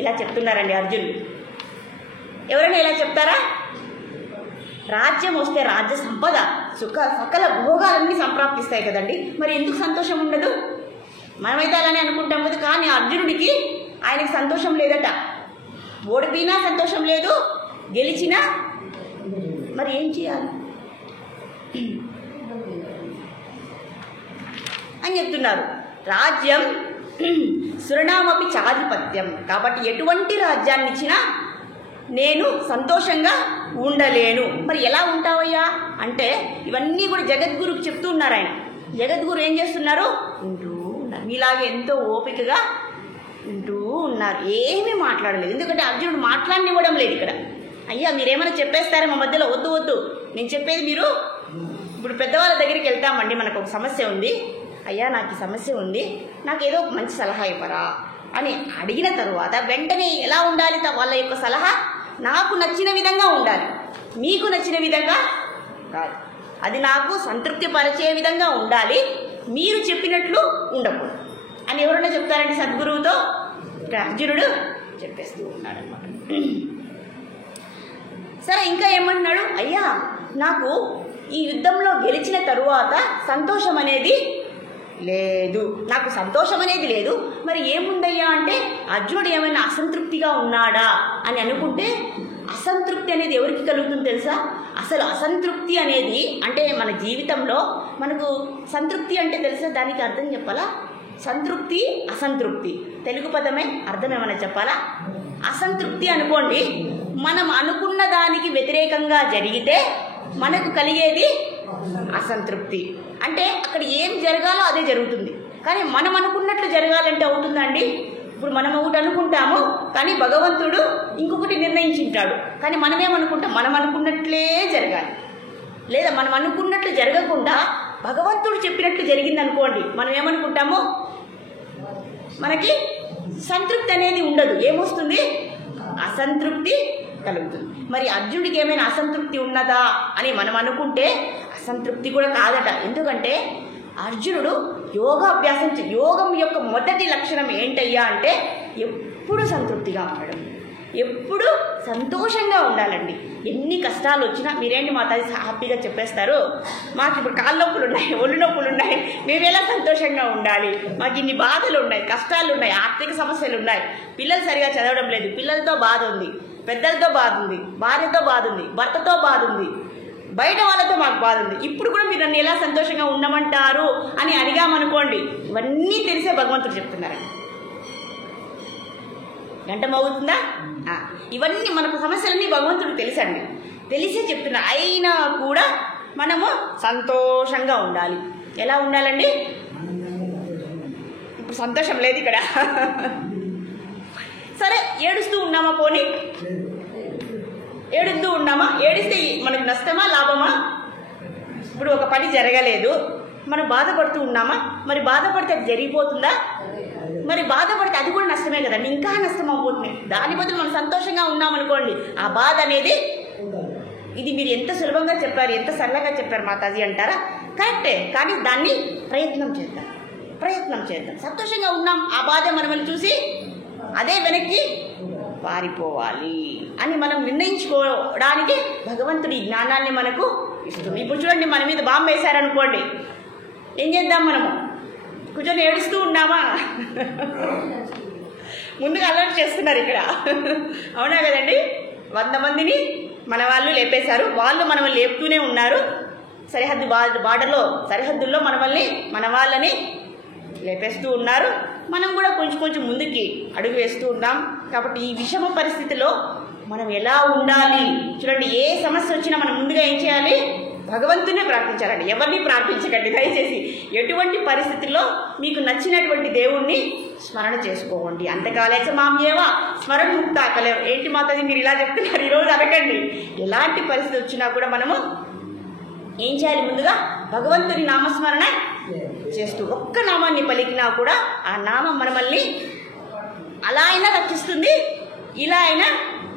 ఇలా చెప్తున్నారండి అర్జునుడు. ఎవరైనా ఇలా చెప్తారా? రాజ్యం వస్తే రాజ్య సంపద సకల భోగాలన్నీ సంప్రాప్తిస్తాయి కదండి. మరి ఎందుకు సంతోషం ఉండదు? మనమైతే అలానే అనుకుంటాం కదా. కానీ అర్జునుడికి ఆయనకి సంతోషం లేదట. ఓడిపోయినా సంతోషం లేదు, గెలిచినా మరి ఏం చేయాలి అని చెప్తున్నారు. రాజ్యం సురణామపి చాధిపత్యం. కాబట్టి ఎటువంటి రాజ్యాన్ని ఇచ్చినా నేను సంతోషంగా ఉండలేను. మరి ఎలా ఉంటావయ్యా అంటే ఇవన్నీ కూడా జగద్గురుకు చెప్తూ ఉన్నారు ఆయన. జగద్గురు ఏం చేస్తున్నారు? వింటూ ఉన్నారు. మీలాగే ఎంతో ఓపికగా వింటూ ఉన్నారు. ఏమీ మాట్లాడలేదు. ఎందుకంటే అర్జునుడు మాట్లాడనివ్వడం లేదు ఇక్కడ. అయ్యా, మీరేమైనా చెప్పేస్తారా మా మధ్యలో? వద్దు, నేను చెప్పేది మీరు. ఇప్పుడు పెద్దవాళ్ళ దగ్గరికి వెళ్తామండి, మనకు ఒక సమస్య ఉంది. అయ్యా, నాకు ఈ సమస్య ఉంది, నాకు ఏదో మంచి సలహా ఇవ్వరా అని అడిగిన తరువాత వెంటనే ఎలా ఉండాలి? వాళ్ళ యొక్క సలహా నాకు నచ్చిన విధంగా ఉండాలి, మీకు నచ్చిన విధంగా కాదు. అది నాకు సంతృప్తి పరిచే విధంగా ఉండాలి, మీరు చెప్పినట్లు ఉండకూడదు అని ఎవరైనా చెప్తారండి సద్గురువుతో? అర్జునుడు చెప్పేస్తూ ఉన్నాడనమాట. సరే, ఇంకా ఏమంటున్నాడు? అయ్యా, నాకు ఈ యుద్ధంలో గెలిచిన తరువాత సంతోషం అనేది లేదు, నాకు సంతోషం అనేది లేదు. మరి ఏముందయ్యా అంటే అర్జునుడు ఏమైనా అసంతృప్తిగా ఉన్నాడా అని అనుకుంటే అసంతృప్తి అనేది ఎవరికి కలుగుతుంది తెలుసా? అసలు అసంతృప్తి అనేది అంటే మన జీవితంలో మనకు సంతృప్తి అంటే తెలుసా? దానికి అర్థం చెప్పాలా? సంతృప్తి, అసంతృప్తి తెలుగు పదమే, అర్థం ఏమైనా చెప్పాలా? అసంతృప్తి అనుకోండి, మనం అనుకున్న దానికి వ్యతిరేకంగా జరిగితే మనకు కలిగేది అసంతృప్తి. అంటే అక్కడ ఏం జరగాలో అదే జరుగుతుంది, కానీ మనం అనుకున్నట్లు జరగాలంటే అవుతుందండి? ఇప్పుడు మనం ఒకటి అనుకుంటాము, కానీ భగవంతుడు ఇంకొకటి నిర్ణయించుంటాడు. కానీ మనమేమనుకుంటాం? మనం అనుకున్నట్లే జరగాలి. లేదా మనం అనుకున్నట్లు జరగకుండా భగవంతుడు చెప్పినట్లు జరిగింది అనుకోండి, మనం ఏమనుకుంటాము? మనకి సంతృప్తి అనేది ఉండదు. ఏమొస్తుంది? అసంతృప్తి కలుగుతుంది. మరి అర్జునుడికి ఏమైనా అసంతృప్తి ఉన్నదా అని మనం అనుకుంటే అసంతృప్తి కూడా కాదట. ఎందుకంటే అర్జునుడు యోగాభ్యాసం యోగం యొక్క మొదటి లక్షణం ఏంటయ్యా అంటే ఎప్పుడు సంతృప్తిగా ఉండడం, ఎప్పుడు సంతోషంగా ఉండాలండి. ఎన్ని కష్టాలు వచ్చినా మీరేంటి మాతాజీ హ్యాపీగా చెప్పేస్తారు, మాకు ఇప్పుడు కాళ్ళ నొప్పులు ఉన్నాయి, ఒళ్ళు నొప్పులు ఉన్నాయి, మేము ఎలా సంతోషంగా ఉండాలి, మాకు ఇన్ని బాధలు ఉన్నాయి, కష్టాలు ఉన్నాయి, ఆర్థిక సమస్యలు ఉన్నాయి, పిల్లలు సరిగా చదవడం లేదు, పిల్లలతో బాధ ఉంది, పెద్దలతో బాధ ఉంది, భార్యతో బాధ ఉంది, భర్తతో బాధ ఉంది, బయట వాళ్ళతో మాకు బాధ ఉంది, ఇప్పుడు కూడా మీరు నన్ను ఎలా సంతోషంగా ఉండమంటారు అని అడిగామనుకోండి, ఇవన్నీ తెలిసే భగవంతుడు చెప్తున్నారండి. గంట మోగుతుందా? ఇవన్నీ మనకు సమస్యలన్నీ భగవంతుడికి తెలుసండి, తెలిసే చెప్తున్నారు. అయినా కూడా మనము సంతోషంగా ఉండాలి. ఎలా ఉండాలండి? ఇప్పుడు సంతోషం లేదు ఇక్కడ. సరే, ఏడుస్తూ ఉన్నామా? పోనీ ఏడుస్తూ ఉన్నామా? ఏడిస్తే మనకు నష్టమా లాభమా? ఇప్పుడు ఒక పని జరగలేదు, మనం బాధపడుతూ ఉన్నామా? మరి బాధపడితే అది జరిగిపోతుందా? మరి బాధపడితే అది కూడా నష్టమే కదండి, ఇంకా నష్టం అయిపోతుంది. దాని బదులు మనం సంతోషంగా ఉన్నామనుకోండి, ఆ బాధ అనేది ఇది మీరు ఎంత సులభంగా చెప్పారు, ఎంత సరళంగా చెప్పారు మాతాజీ అంటారా? కరెక్టే, కానీ దాన్ని ప్రయత్నం చేద్దాం. సంతోషంగా ఉన్నాం, ఆ బాధ మనల్ని చూసి అదే వెనక్కి పారిపోవాలి అని మనం నిర్ణయించుకోవడానికి భగవంతుడి జ్ఞానాన్ని మనకు ఇస్తుంది. ఇప్పుడు చూడండి, మన మీద బాంబు వేశారనుకోండి, ఏం చేద్దాం? మనము కూర్చొని ఏడుస్తూ ఉన్నామా? ముందుగా అలర్ట్ చేస్తున్నారు ఇక్కడ, అవునా కదండి? 100 మందిని మన వాళ్ళు లేపేశారు, వాళ్ళు మనల్ని లేపుతూనే ఉన్నారు. సరిహద్దుల్లో మన వాళ్ళని లేపేస్తూ ఉన్నారు. మనం కూడా కొంచెం ముందుకి అడుగు వేస్తూ ఉన్నాం. కాబట్టి ఈ విషమ పరిస్థితిలో మనం ఎలా ఉండాలి చూడండి. ఏ సమస్య వచ్చినా మనం ముందుగా ఏం చేయాలి? భగవంతునే ప్రార్థించాలండి, ఎవరిని ప్రార్థించకండి దయచేసి. ఎటువంటి పరిస్థితుల్లో మీకు నచ్చినటువంటి దేవుణ్ణి స్మరణ చేసుకోండి. అంతకాలేచ మామ్యేవా స్మరణ ముక్త కలేవు. ఏంటి మాతాజీ మీరు ఇలా చెప్తున్నారు? ఈరోజు అనకండి. ఎలాంటి పరిస్థితి వచ్చినా కూడా మనము ఏం చేయాలి? ముందుగా భగవంతుని నామస్మరణ చేస్తూ ఒక్క నామాన్ని పలికినా కూడా ఆ నామం మనల్ని అలా అయినా రక్షిస్తుంది, ఇలా అయినా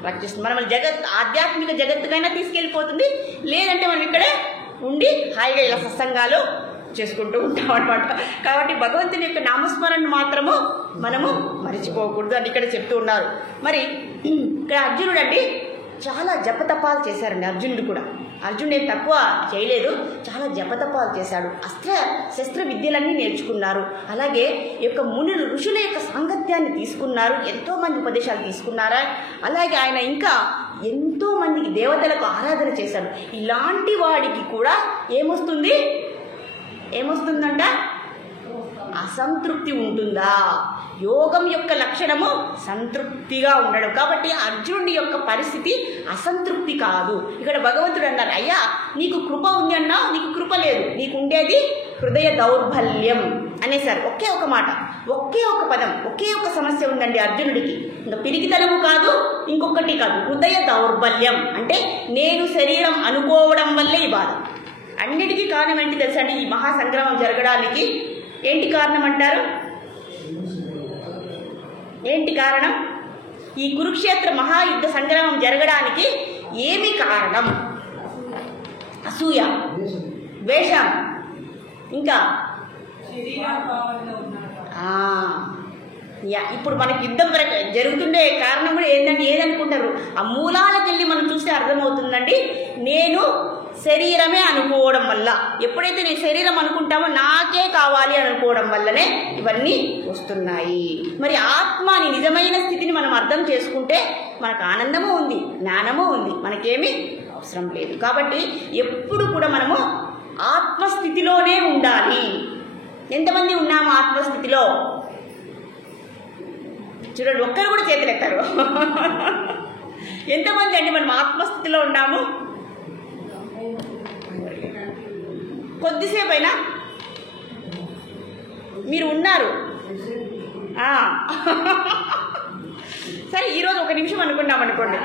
రక్షిస్తుంది. మనల్ని ఆధ్యాత్మిక జగత్తుకైనా తీసుకెళ్ళిపోతుంది, లేదంటే మనం ఇక్కడే ఉండి హాయిగా ఇలా సత్సంగాలు చేసుకుంటూ ఉంటాం అనమాట. కాబట్టి భగవంతుని యొక్క నామస్మరణ మాత్రము మనము మరిచిపోకూడదు అని ఇక్కడ చెప్తూ ఉన్నారు. మరి ఇక్కడ అర్జునుడు అండి చాలా జపతపాలు చేశారండి. అర్జునుడు ఏం తక్కువ చేయలేదు, చాలా జపతపాలు చేశాడు. శస్త్ర విద్యలన్నీ నేర్చుకున్నారు. అలాగే ఈ యొక్క మునులు ఋషుల యొక్క సాంగత్యాన్ని తీసుకున్నారు, ఎంతోమంది ఉపదేశాలు తీసుకున్నారా. అలాగే ఆయన ఇంకా ఎంతోమందికి దేవతలకు ఆరాధన చేశాడు. ఇలాంటి వాడికి కూడా ఏమొస్తుందంట? అసంతృప్తి ఉంటుందా? యోగం యొక్క లక్షణము సంతృప్తిగా ఉండడం. కాబట్టి అర్జునుడి యొక్క పరిస్థితి అసంతృప్తి కాదు. ఇక్కడ భగవంతుడు అన్నారు, అయ్యా నీకు కృప ఉంది అన్నా, నీకు కృప లేదు, నీకు ఉండేది హృదయ దౌర్బల్యం అనేసారు. ఒకే ఒక మాట, ఒకే ఒక పదం, ఒకే ఒక సమస్య ఉందండి అర్జునుడికి. ఇంకా పిరికితనము కాదు, ఇంకొకటి కాదు, హృదయ దౌర్బల్యం. అంటే నేను శరీరం అనుకోవడం వల్లే ఈ బాధ. అన్నిటికీ కారణం ఏంటి తెలుసా అండి? ఈ మహాసంగ్రామం జరగడానికి ఏంటి కారణం అంటారు? ఏంటి కారణం? ఈ కురుక్షేత్ర మహాయుద్ధ సంగ్రామం జరగడానికి ఏమి కారణం? అసూయ, ద్వేషం, ఇంకా ఇప్పుడు మనకి యుద్ధం జరుగుతుండే కారణం కూడా ఏదనుకుంటారు? ఆ మూలాలకు వెళ్ళి మనం చూస్తే అర్థమవుతుందండి. నేను శరీరమే అనుకోవడం వల్ల, ఎప్పుడైతే నేను శరీరం అనుకుంటామో నాకే కావాలి అనుకోవడం వల్లనే ఇవన్నీ వస్తున్నాయి. మరి ఆత్మని నిజమైన స్థితిని మనం అర్థం చేసుకుంటే మనకు ఆనందము ఉంది, జ్ఞానము ఉంది, మనకేమీ అవసరం లేదు. కాబట్టి ఎప్పుడు కూడా మనము ఆత్మస్థితిలోనే ఉండాలి. ఎంతమంది ఉన్నాము ఆత్మస్థితిలో? చూడండి, ఒక్కరు కూడా చేతులెత్తారు. ఎంతమంది అండి మనం ఆత్మస్థితిలో ఉన్నాము? కొద్దిసేపు అయినా మీరు ఉన్నారు. సరే, ఈరోజు 1 నిమిషం అనుకున్నాం అనుకోండి,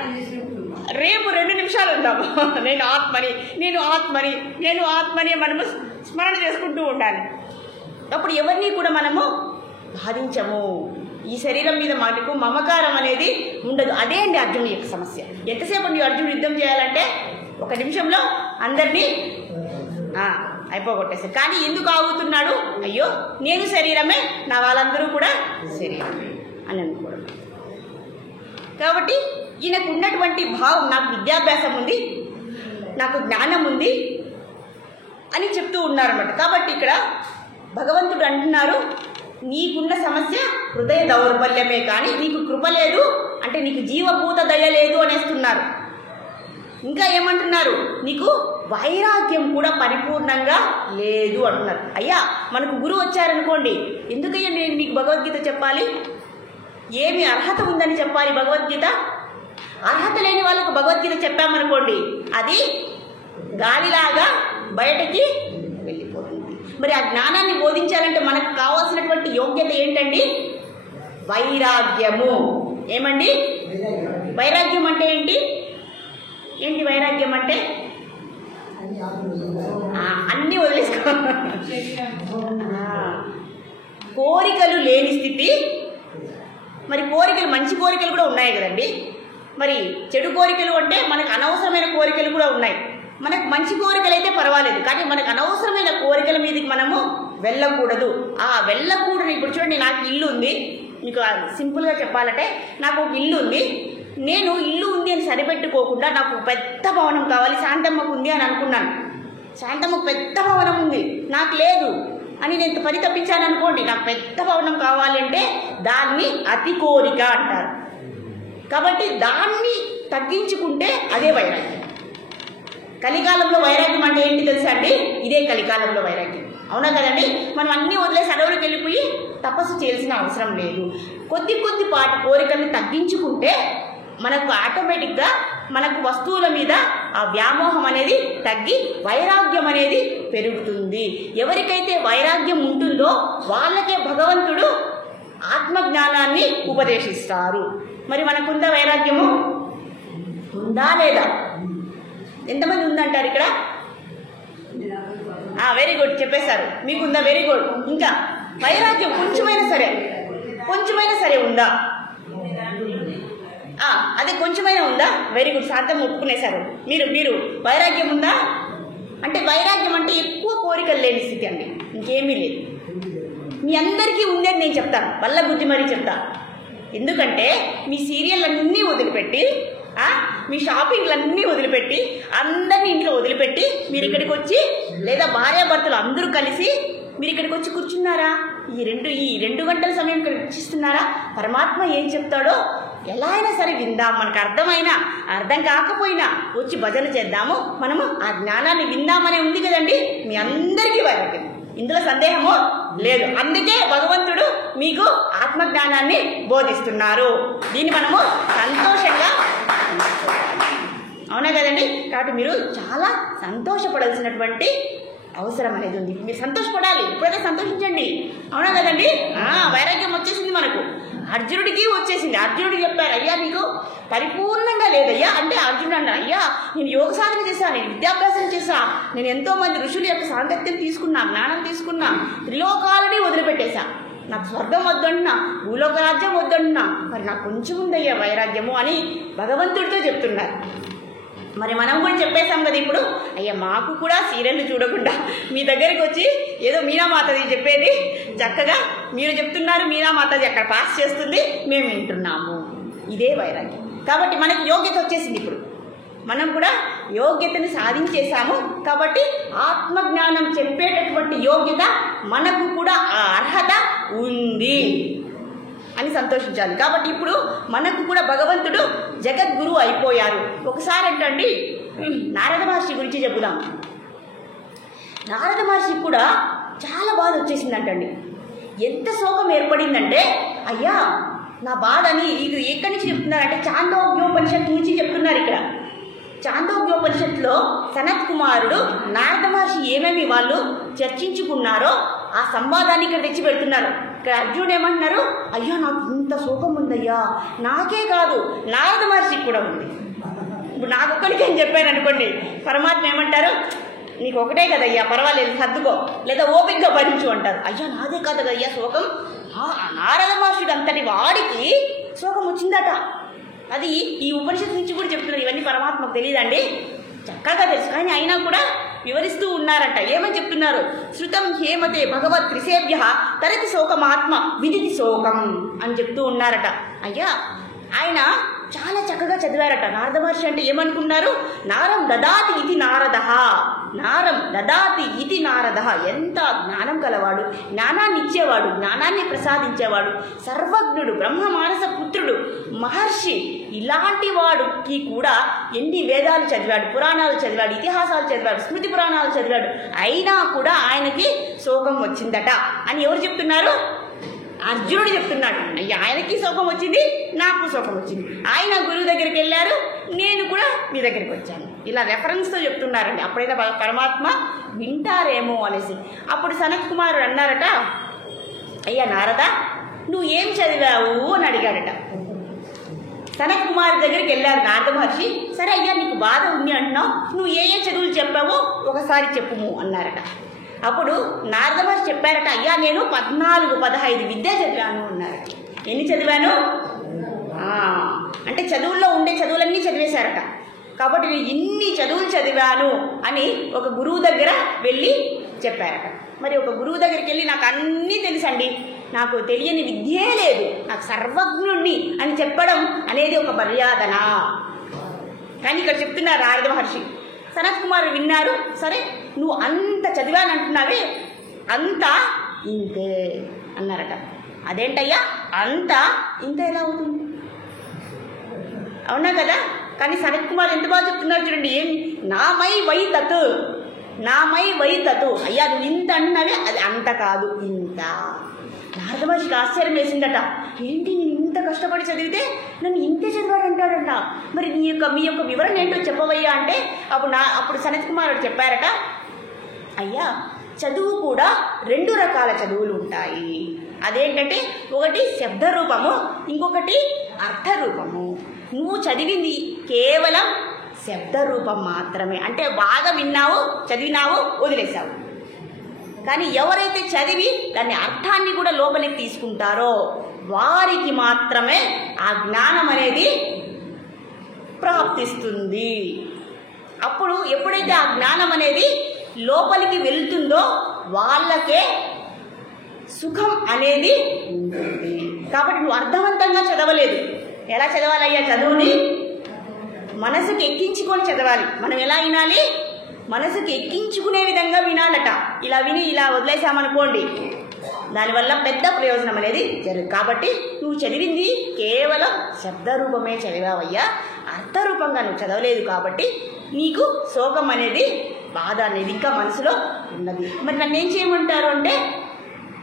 రేపు 2 నిమిషాలు ఉందాము. నేను ఆత్మని మనము స్మరణ చేసుకుంటూ ఉండాలి. అప్పుడు ఎవరిని కూడా మనము బాధించము. ఈ శరీరం మీద మనకు మమకారం అనేది ఉండదు. అదే అండి అర్జునుడి యొక్క సమస్య. ఎంతసేపు అండి అర్జునుడు యుద్ధం చేయాలంటే 1 నిమిషంలో అందరినీ అయిపోగొట్టేస్తారు. కానీ ఎందుకు ఆగుతున్నాడు? అయ్యో నేను శరీరమే, నా వాళ్ళందరూ కూడా శరీరమే అని అనుకోవడం. కాబట్టి ఈయనకు ఉన్నటువంటి భావం, నాకు విద్యాభ్యాసం ఉంది, నాకు జ్ఞానం ఉంది అని చెప్తూ ఉన్నారన్నమాట. కాబట్టి ఇక్కడ భగవంతుడు అంటున్నారు, నీకున్న సమస్య హృదయ దౌర్బల్యమే, కానీ నీకు కృప లేదు, అంటే నీకు జీవభూత దయ లేదు అనేస్తున్నారు. ఇంకా ఏమంటున్నారు? నీకు వైరాగ్యం కూడా పరిపూర్ణంగా లేదు అంటున్నారు. అయ్యా మనకు గురువు వచ్చారనుకోండి, ఎందుకయ్యా నేను మీకు భగవద్గీత చెప్పాలి? ఏమి అర్హత ఉందని చెప్పాలి భగవద్గీత? అర్హత లేని వాళ్ళకు భగవద్గీత చెప్పామనుకోండి, అది గాలిలాగా బయటకి వెళ్ళిపోతుంది. మరి ఆ జ్ఞానాన్ని బోధించాలంటే మనకు కావాల్సినటువంటి యోగ్యత ఏంటండి? వైరాగ్యము. ఏమండి వైరాగ్యం అంటే ఏంటి? వైరాగ్యం అంటే అన్నీ వదిలేసుకో, కోరికలు లేని స్థితి మరి కోరికలు, మంచి కోరికలు కూడా ఉన్నాయి కదండి. మరి చెడు కోరికలు అంటే మనకు అనవసరమైన కోరికలు కూడా ఉన్నాయి. మనకు మంచి కోరికలు అయితే పర్వాలేదు, కానీ మనకు అనవసరమైన కోరికల మీదకి మనము వెళ్ళకూడదు. ఆ వెళ్ళకూడదు. ఇప్పుడు చూడండి, నాకు ఇల్లు ఉంది, మీకు సింపుల్గా చెప్పాలంటే నాకు ఒక ఇల్లు ఉంది. నేను ఇల్లు ఉంది అని సరిపెట్టుకోకుండా నాకు పెద్ద భవనం కావాలి, శాంతమ్మకు ఉంది అని అనుకున్నాను. శాంతమ్మకు పెద్ద భవనం ఉంది, నాకు లేదు అని నేను పరితపించాను అనుకోండి, నాకు పెద్ద భవనం కావాలంటే దాన్ని అతి కోరిక అంటారు. కాబట్టి దాన్ని తగ్గించుకుంటే అదే వైరాగ్యం. కలికాలంలో వైరాగ్యం అంటే ఏంటి తెలుసా అండి? ఇదే కలికాలంలో వైరాగ్యం. అవునా కదండి? మనం అన్నీ వదిలేసి అడవులకు వెళ్ళిపోయి తపస్సు చేయాల్సిన అవసరం లేదు. కొద్దిపాటి కోరికల్ని తగ్గించుకుంటే మనకు ఆటోమేటిక్గా మనకు వస్తువుల మీద ఆ వ్యామోహం అనేది తగ్గి వైరాగ్యం అనేది పెరుగుతుంది. ఎవరికైతే వైరాగ్యం ఉంటుందో వాళ్ళకే భగవంతుడు ఆత్మజ్ఞానాన్ని ఉపదేశిస్తారు. మరి మనకుందా వైరాగ్యము? ఉందా లేదా? ఎంతమంది ఉందంటారు ఇక్కడ? వెరీ గుడ్, చెప్పేశారు. మీకుందా? Very good. ఇంకా వైరాగ్యం కొంచెమైనా సరే ఉందా? అదే కొంచెమైనా ఉందా? వెరీ గుడ్, శాంతం ఒప్పుకునేశారు. మీరు వైరాగ్యం ఉందా? అంటే వైరాగ్యం అంటే ఎక్కువ కోరికలు లేని స్థితి అండి, ఇంకేమీ లేదు. మీ అందరికీ ఉందని నేను చెప్తాను, వల్ల బుద్ధి మరీ చెప్తా. ఎందుకంటే మీ సీరియల్లన్నీ వదిలిపెట్టి, మీ షాపింగ్లన్నీ వదిలిపెట్టి, అందరినీ ఇంట్లో వదిలిపెట్టి మీరు ఇక్కడికి వచ్చి, లేదా భార్యాభర్తలు అందరూ కలిసి మీరు ఇక్కడికి వచ్చి కూర్చున్నారా? ఈ 2 గంటల సమయం ఇక్కడ ఇచ్చిస్తున్నారా? పరమాత్మ ఏం చెప్తాడో ఎలా అయినా సరే విందాం. మనకు అర్థమైనా అర్థం కాకపోయినా వచ్చి భజన చేద్దాము, మనము ఆ జ్ఞానాన్ని విందామనే ఉంది కదండి. మీ అందరికీ వైరాగ్యం, ఇందులో సందేహము లేదు. అందుకే భగవంతుడు మీకు ఆత్మజ్ఞానాన్ని బోధిస్తున్నారు. దీన్ని మనము సంతోషంగా, అవునా కదండి? కాబట్టి మీరు చాలా సంతోషపడాల్సినటువంటి అవసరం అనేది ఉంది. మీరు సంతోషపడాలి, ఇప్పుడైతే సంతోషించండి. అవునా కదండి? వైరాగ్యం వచ్చేసింది మనకు. అర్జునుడికి వచ్చేసింది. అర్జునుడు చెప్పారు, అయ్యా నీకు పరిపూర్ణంగా లేదయ్యా అంటే, అర్జునుడు అన్న, అయ్యా నేను యోగ సాధన చేశాను, నేను విద్యాభ్యాసం చేశా, నేను ఎంతోమంది ఋషుల యొక్క సాంగత్యం తీసుకున్నా, జ్ఞానం తీసుకున్నా, త్రిలోకాలని వదిలిపెట్టేశా, నాకు స్వర్గం వద్దంటున్నా, భూలోక రాజ్యం వద్దంటున్నా, మరి నాకు కొంచెం ఉందయ్యా వైరాగ్యము అని భగవంతుడితో చెప్తున్నారు. మరి మనం కూడా చెప్పేశాం కదా ఇప్పుడు, అయ్యా మాకు కూడా సీరియల్ చూడకుండా మీ దగ్గరికి వచ్చి ఏదో మీనామాతది చెప్పేది చక్కగా మీరు చెప్తున్నారు, మీనామాతది అక్కడ పాస్ చేస్తుంది, మేము వింటున్నాము. ఇదే వైరాగ్యం. కాబట్టి మనకి యోగ్యత వచ్చేసింది. ఇప్పుడు మనం కూడా యోగ్యతని సాధించేశాము. కాబట్టి ఆత్మజ్ఞానం చెప్పేటటువంటి యోగ్యత మనకు కూడా ఆ అర్హత ఉంది అని సంతోషించాలి. కాబట్టి ఇప్పుడు మనకు కూడా భగవంతుడు జగద్గురు అయిపోయారు. ఒకసారి అంటండి నారద మహర్షి గురించి చెప్పుదాం. నారద మహర్షికి కూడా చాలా బాధ వచ్చేసిందంటండి. ఎంత శోకం ఏర్పడిందంటే, అయ్యా నా బాధని ఇది ఎక్కడి నుంచి చెప్తున్నారంటే చాందోగ్యోపనిషత్తు నుంచి చెప్తున్నారు. ఇక్కడ చాందోగ్యోపనిషత్తులో సనత్ కుమారుడు నారద మహర్షి ఏమేమి వాళ్ళు చర్చించుకున్నారో ఆ సంవాదాన్ని ఇక్కడ తెచ్చి పెడుతున్నారు. ఇక్కడ అర్జునుడు ఏమంటున్నారు, అయ్యా నాకు ఇంత శోకం ఉందయ్యా, నాకే కాదు నారద మహర్షికి కూడా ఉంది. ఇప్పుడు నాకు ఒక్కడికి అని చెప్పాను అనుకోండి, పరమాత్మ ఏమంటారు, నీకు ఒకటే కదయ్యా, పర్వాలేదు సర్దుకో, లేదా ఓపికగా భరించు అంటారు. అయ్యా నాదే కాదు కదయ్యా శోకం. నారద మహర్షుడు అంతటి వాడికి శోకం వచ్చిందట. అది ఈ ఉపనిషత్తు నుంచి కూడా చెప్తున్నారు. ఇవన్నీ పరమాత్మకు తెలియదండి, చక్కగా తెలుసు, కానీ అయినా కూడా వివరిస్తూ ఉన్నారట. ఏమని చెప్తున్నారు, శృతం హేమతే భగవత్ త్రిసేభ్య తరతి శోకమాత్మ విదితి శోకం అని చెప్తూ ఉన్నారట. అయ్యా ఆయన చాలా చక్కగా చదివారట. నారద మహర్షి అంటే ఏమనుకున్నారు, నారం దదాతి ఇది నారద, నారం దదాతి ఇది నారద. ఎంత జ్ఞానం కలవాడు, జ్ఞానాన్ని ఇచ్చేవాడు, జ్ఞానాన్ని ప్రసాదించేవాడు, సర్వజ్ఞుడు, బ్రహ్మ మానస పుత్రుడు, మహర్షి. ఇలాంటి వాడికి కూడా ఎన్ని వేదాలు చదివాడు, పురాణాలు చదివాడు, ఇతిహాసాలు చదివాడు, స్మృతి పురాణాలు చదివాడు, అయినా కూడా ఆయనకి శోకం వచ్చిందట అని ఎవరు చెప్తున్నారు, అర్జునుడు చెప్తున్నాడు. అయ్యా ఆయనకి శోకం వచ్చింది, నాకు శోకం వచ్చింది, ఆయన గురువు దగ్గరికి వెళ్ళారు, నేను కూడా మీ దగ్గరికి వచ్చాను. ఇలా రెఫరెన్స్తో చెప్తున్నారండి. అప్పుడైతే పరమాత్మ వింటారేమో అనేసి. అప్పుడు సనత్ కుమారుడు అన్నారట, అయ్యా నారద నువ్వు ఏం చదివావు అని అడిగాడట. సనత్ కుమారు దగ్గరికి వెళ్ళారు నారద మహర్షి. సరే అయ్యా నీకు బాధ ఉంది అంటున్నావు, నువ్వు ఏ చదువులు చెప్పావో ఒకసారి చెప్పుము అన్నారట. అప్పుడు నారద మహర్షి చెప్పారట, అయ్యా నేను 14-15 విద్య చదివాను అన్నారట. ఎన్ని చదివాను? అంటే చదువుల్లో ఉండే చదువులన్నీ చదివేశారట. కాబట్టి నేను ఇన్ని చదువులు చదివాను అని ఒక గురువు దగ్గర వెళ్ళి చెప్పారట. మరి ఒక గురువు దగ్గరికి వెళ్ళి నాకు అన్నీ తెలుసండి, నాకు తెలియని విద్యే లేదు, నాకు సర్వజ్ఞుణ్ణి అని చెప్పడం అనేది ఒక మర్యాదనా? కానీ ఇక్కడ చెప్తున్నారు నారద మహర్షి. సనత్ కుమార్ విన్నారు. సరే, నువ్వు అంత చదివానంటున్నావే, అంతా ఇంతే అన్నారట. అదేంటయ్యా అంతా ఇంత ఎలా అవుతుంది? అవునా కదా? కానీ సనత్ కుమార్ ఎంత బాగా చెప్తున్నారు చూడండి. ఏం నామై వై తత్, నామై వై తత్. అయ్యా నువ్వు ఇంత అన్నావే, అది అంత కాదు ఇంత. నారద మహర్షికి ఆశ్చర్యం వేసిందట. ఏంటి నేను ఇంత కష్టపడి చదివితే నన్ను ఇంతే చదివాడంటాడంట. మరి మీ యొక్క వివరణ ఏంటో చెప్పవయ్యా అంటే అప్పుడు సనత్ కుమార్ చెప్పారట, అయ్యా చదువు కూడా 2 రకాల చదువులు ఉంటాయి. అదేంటంటే ఒకటి శబ్ద రూపము, ఇంకొకటి అర్థరూపము. నువ్వు చదివింది కేవలం శబ్ద రూపం మాత్రమే, అంటే బాగా విన్నావు, చదివినావు, వదిలేసావు. కానీ ఎవరైతే చదివి దాని అర్థాన్ని కూడా లోపలికి తీసుకుంటారో వారికి మాత్రమే ఆ జ్ఞానం అనేది ప్రాప్తిస్తుంది. అప్పుడు ఎప్పుడైతే ఆ జ్ఞానం అనేది లోపలికి వెళ్తుందో వాళ్ళకే సుఖం అనేది ఉంటుంది. కాబట్టి నువ్వు అర్థవంతంగా చదవలేదు. ఎలా చదవాలయ్యా చదువుని? మనసుకి ఎక్కించుకొని చదవాలి. మనం ఎలా వినాలి? మనసుకి ఎక్కించుకునే విధంగా వినాలట. ఇలా విని ఇలా వదిలేసామనుకోండి, దానివల్ల పెద్ద ప్రయోజనం అనేది జరగదు. కాబట్టి నువ్వు చదివింది కేవలం శబ్దరూపమే చదివావయ్యా, అర్థరూపంగా నువ్వు చదవలేదు. కాబట్టి నీకు శోకం అనేది, బాధ అనేది ఇంకా మనసులో ఉన్నది. మరి నన్ను ఏం చేయమంటారు అంటే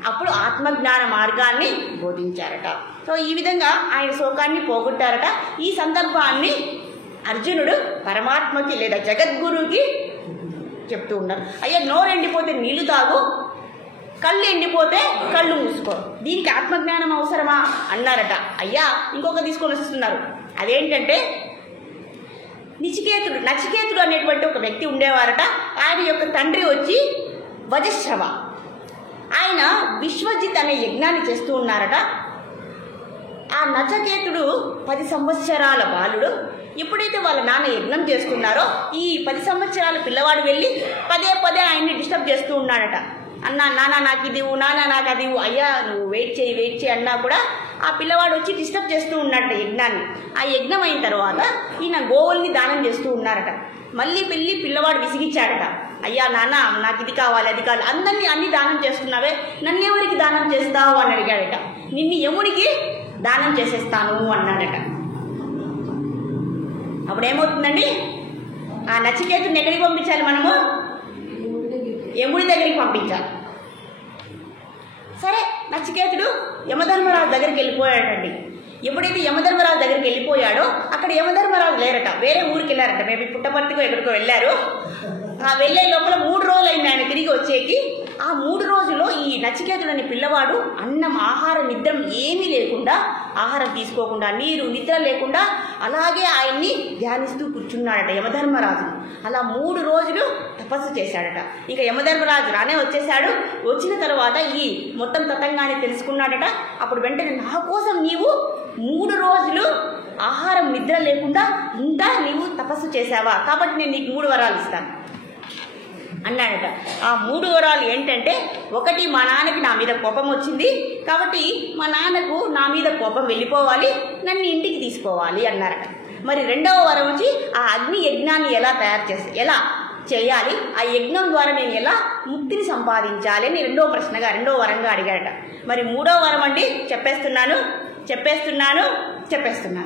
అప్పుడు ఆత్మజ్ఞాన మార్గాన్ని బోధించారట. సో ఈ విధంగా ఆయన శోకాన్ని పోగొట్టారట. ఈ సందర్భాన్ని అర్జునుడు పరమాత్మకి లేదా జగద్గురువుకి చెప్తూ ఉన్నారు. అయ్యా నోరు ఎండిపోతే నీళ్లు తాగు, కళ్ళు ఎండిపోతే కళ్ళు మూసుకో, దీనికి ఆత్మజ్ఞానం అవసరమా అన్నారట. అయ్యా ఇంకొక తీసుకొని వస్తున్నారు. అదేంటంటే నచికేతుడు అనేటువంటి ఒక వ్యక్తి ఉండేవారట. ఆయన యొక్క తండ్రి వచ్చి వజశ్రవ. ఆయన విశ్వజిత్ అనే యజ్ఞాన్ని చేస్తూ ఉన్నారట. ఆ నచికేతుడు 10 సంవత్సరాల బాలుడు. ఎప్పుడైతే వాళ్ళ నాన్న యజ్ఞం చేస్తున్నారో ఈ 10 సంవత్సరాల పిల్లవాడు వెళ్ళి పదే ఆయన్ని డిస్టర్బ్ చేస్తూ ఉన్నాడట. నాన్న నాకు ఇది ఇవ్వు, నాన్న నాకు అది ఇవ్వు, అయ్యా నువ్వు వెయిట్ చేయి అన్నా కూడా ఆ పిల్లవాడు వచ్చి డిస్టర్బ్ చేస్తూ ఉన్నాడట యజ్ఞాన్ని. ఆ యజ్ఞం అయిన తర్వాత ఈయన గోవుల్ని దానం చేస్తూ ఉన్నారట. మళ్ళీ పిల్లవాడు విసిగిచ్చాడట. అయ్యా నాన్న నాకు ఇది కావాలి, అది కావాలి, అందరినీ అన్ని దానం చేస్తున్నావే, నన్నెవరికి దానం చేస్తావు అని అడిగాడట. నిన్ను యముడికి దానం చేసేస్తాను అన్నాడట. అప్పుడు ఏమవుతుందండి? ఆ నచికేతుడిని ఎక్కడికి పంపించాలి? మనము యముడి దగ్గరికి పంపించాలి. సరే, నచికేతుడు యమధర్మరాజు దగ్గరికి వెళ్ళిపోయాడండి. ఎప్పుడైతే యమధర్మరాజు దగ్గరికి వెళ్ళిపోయాడో అక్కడ యమధర్మరాజు లేరట, వేరే ఊరికి వెళ్ళారట. మేబీ పుట్టపర్తికో ఎక్కడికో వెళ్ళారు. ఆ వెళ్ళే లోపల 3 రోజులు అయింది ఆయన తిరిగి వచ్చేకి. ఆ 3 రోజుల్లో ఈ నచికేతుడు అనే పిల్లవాడు అన్నం, ఆహారం, నిద్ర ఏమీ లేకుండా, ఆహారం తీసుకోకుండా, నీరు, నిద్ర లేకుండా అలాగే ఆయన్ని ధ్యానిస్తూ కూర్చున్నాడట యమధర్మరాజు. అలా 3 రోజులు తపస్సు చేశాడట. ఇక యమధర్మరాజు రానే వచ్చేసాడు. వచ్చిన తర్వాత ఈ మొత్తం తతంగాన్ని తెలుసుకున్నాడట. అప్పుడు వెంటనే నా కోసం నీవు 3 రోజులు ఆహారం, నిద్ర లేకుండా ఇంకా నీవు తపస్సు చేశావా, కాబట్టి నేను నీకు 3 వరాలు ఇస్తాను అన్నాడట. ఆ 3 వరాలు ఏంటంటే, ఒకటి మా నాన్నకి నా మీద కోపం వచ్చింది, కాబట్టి మా నాన్నకు నా మీద కోపం వెళ్ళిపోవాలి, నన్ను ఇంటికి తీసుకోవాలి అన్నారట. మరి 2వ వరం వచ్చి ఆ అగ్ని యజ్ఞాన్ని ఎలా ఎలా చేయాలి, ఆ యజ్ఞం ద్వారా నేను ఎలా ముక్తిని సంపాదించాలి అని 2వ వరంగా అడిగాడట. మరి 3వ వరం అండి చెప్పేస్తున్నాను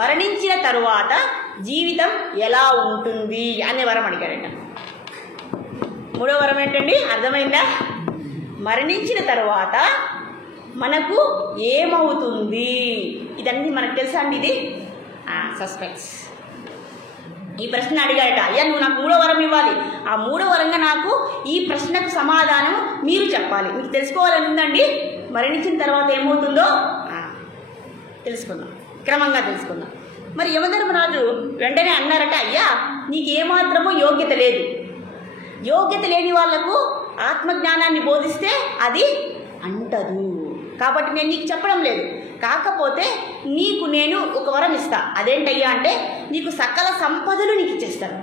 మరణించిన తరువాత జీవితం ఎలా ఉంటుంది అనే వరం అడిగాడట. 3వ వరం ఏంటండి? అర్థమైందా? మరణించిన తరువాత మనకు ఏమవుతుంది, ఇదన్నీ మనకు తెలుసా అండి? ఇది సస్పెన్స్. ఈ ప్రశ్న అడిగాడట. అయ్యా నువ్వు నాకు 3వ వరం ఇవ్వాలి, ఆ 3వ వరంగా నాకు ఈ ప్రశ్నకు సమాధానం మీరు చెప్పాలి. మీకు తెలుసుకోవాలని ఉందండి. మరణించిన తర్వాత ఏమవుతుందో తెలుసుకుందాం, క్రమంగా తెలుసుకుందాం. మరి యమధర్మరాజు వెంటనే అన్నారట, అయ్యా నీకు ఏమాత్రమూ యోగ్యత లేదు, యోగ్యత లేని వాళ్లకు ఆత్మజ్ఞానాన్ని బోధిస్తే అది అంటదు, కాబట్టి నేను నీకు చెప్పడం లేదు. కాకపోతే నీకు నేను ఒక వరం ఇస్తా. అదేంటయ్యా అంటే, నీకు సకల సంపదలు నీకు ఇచ్చేస్తాను,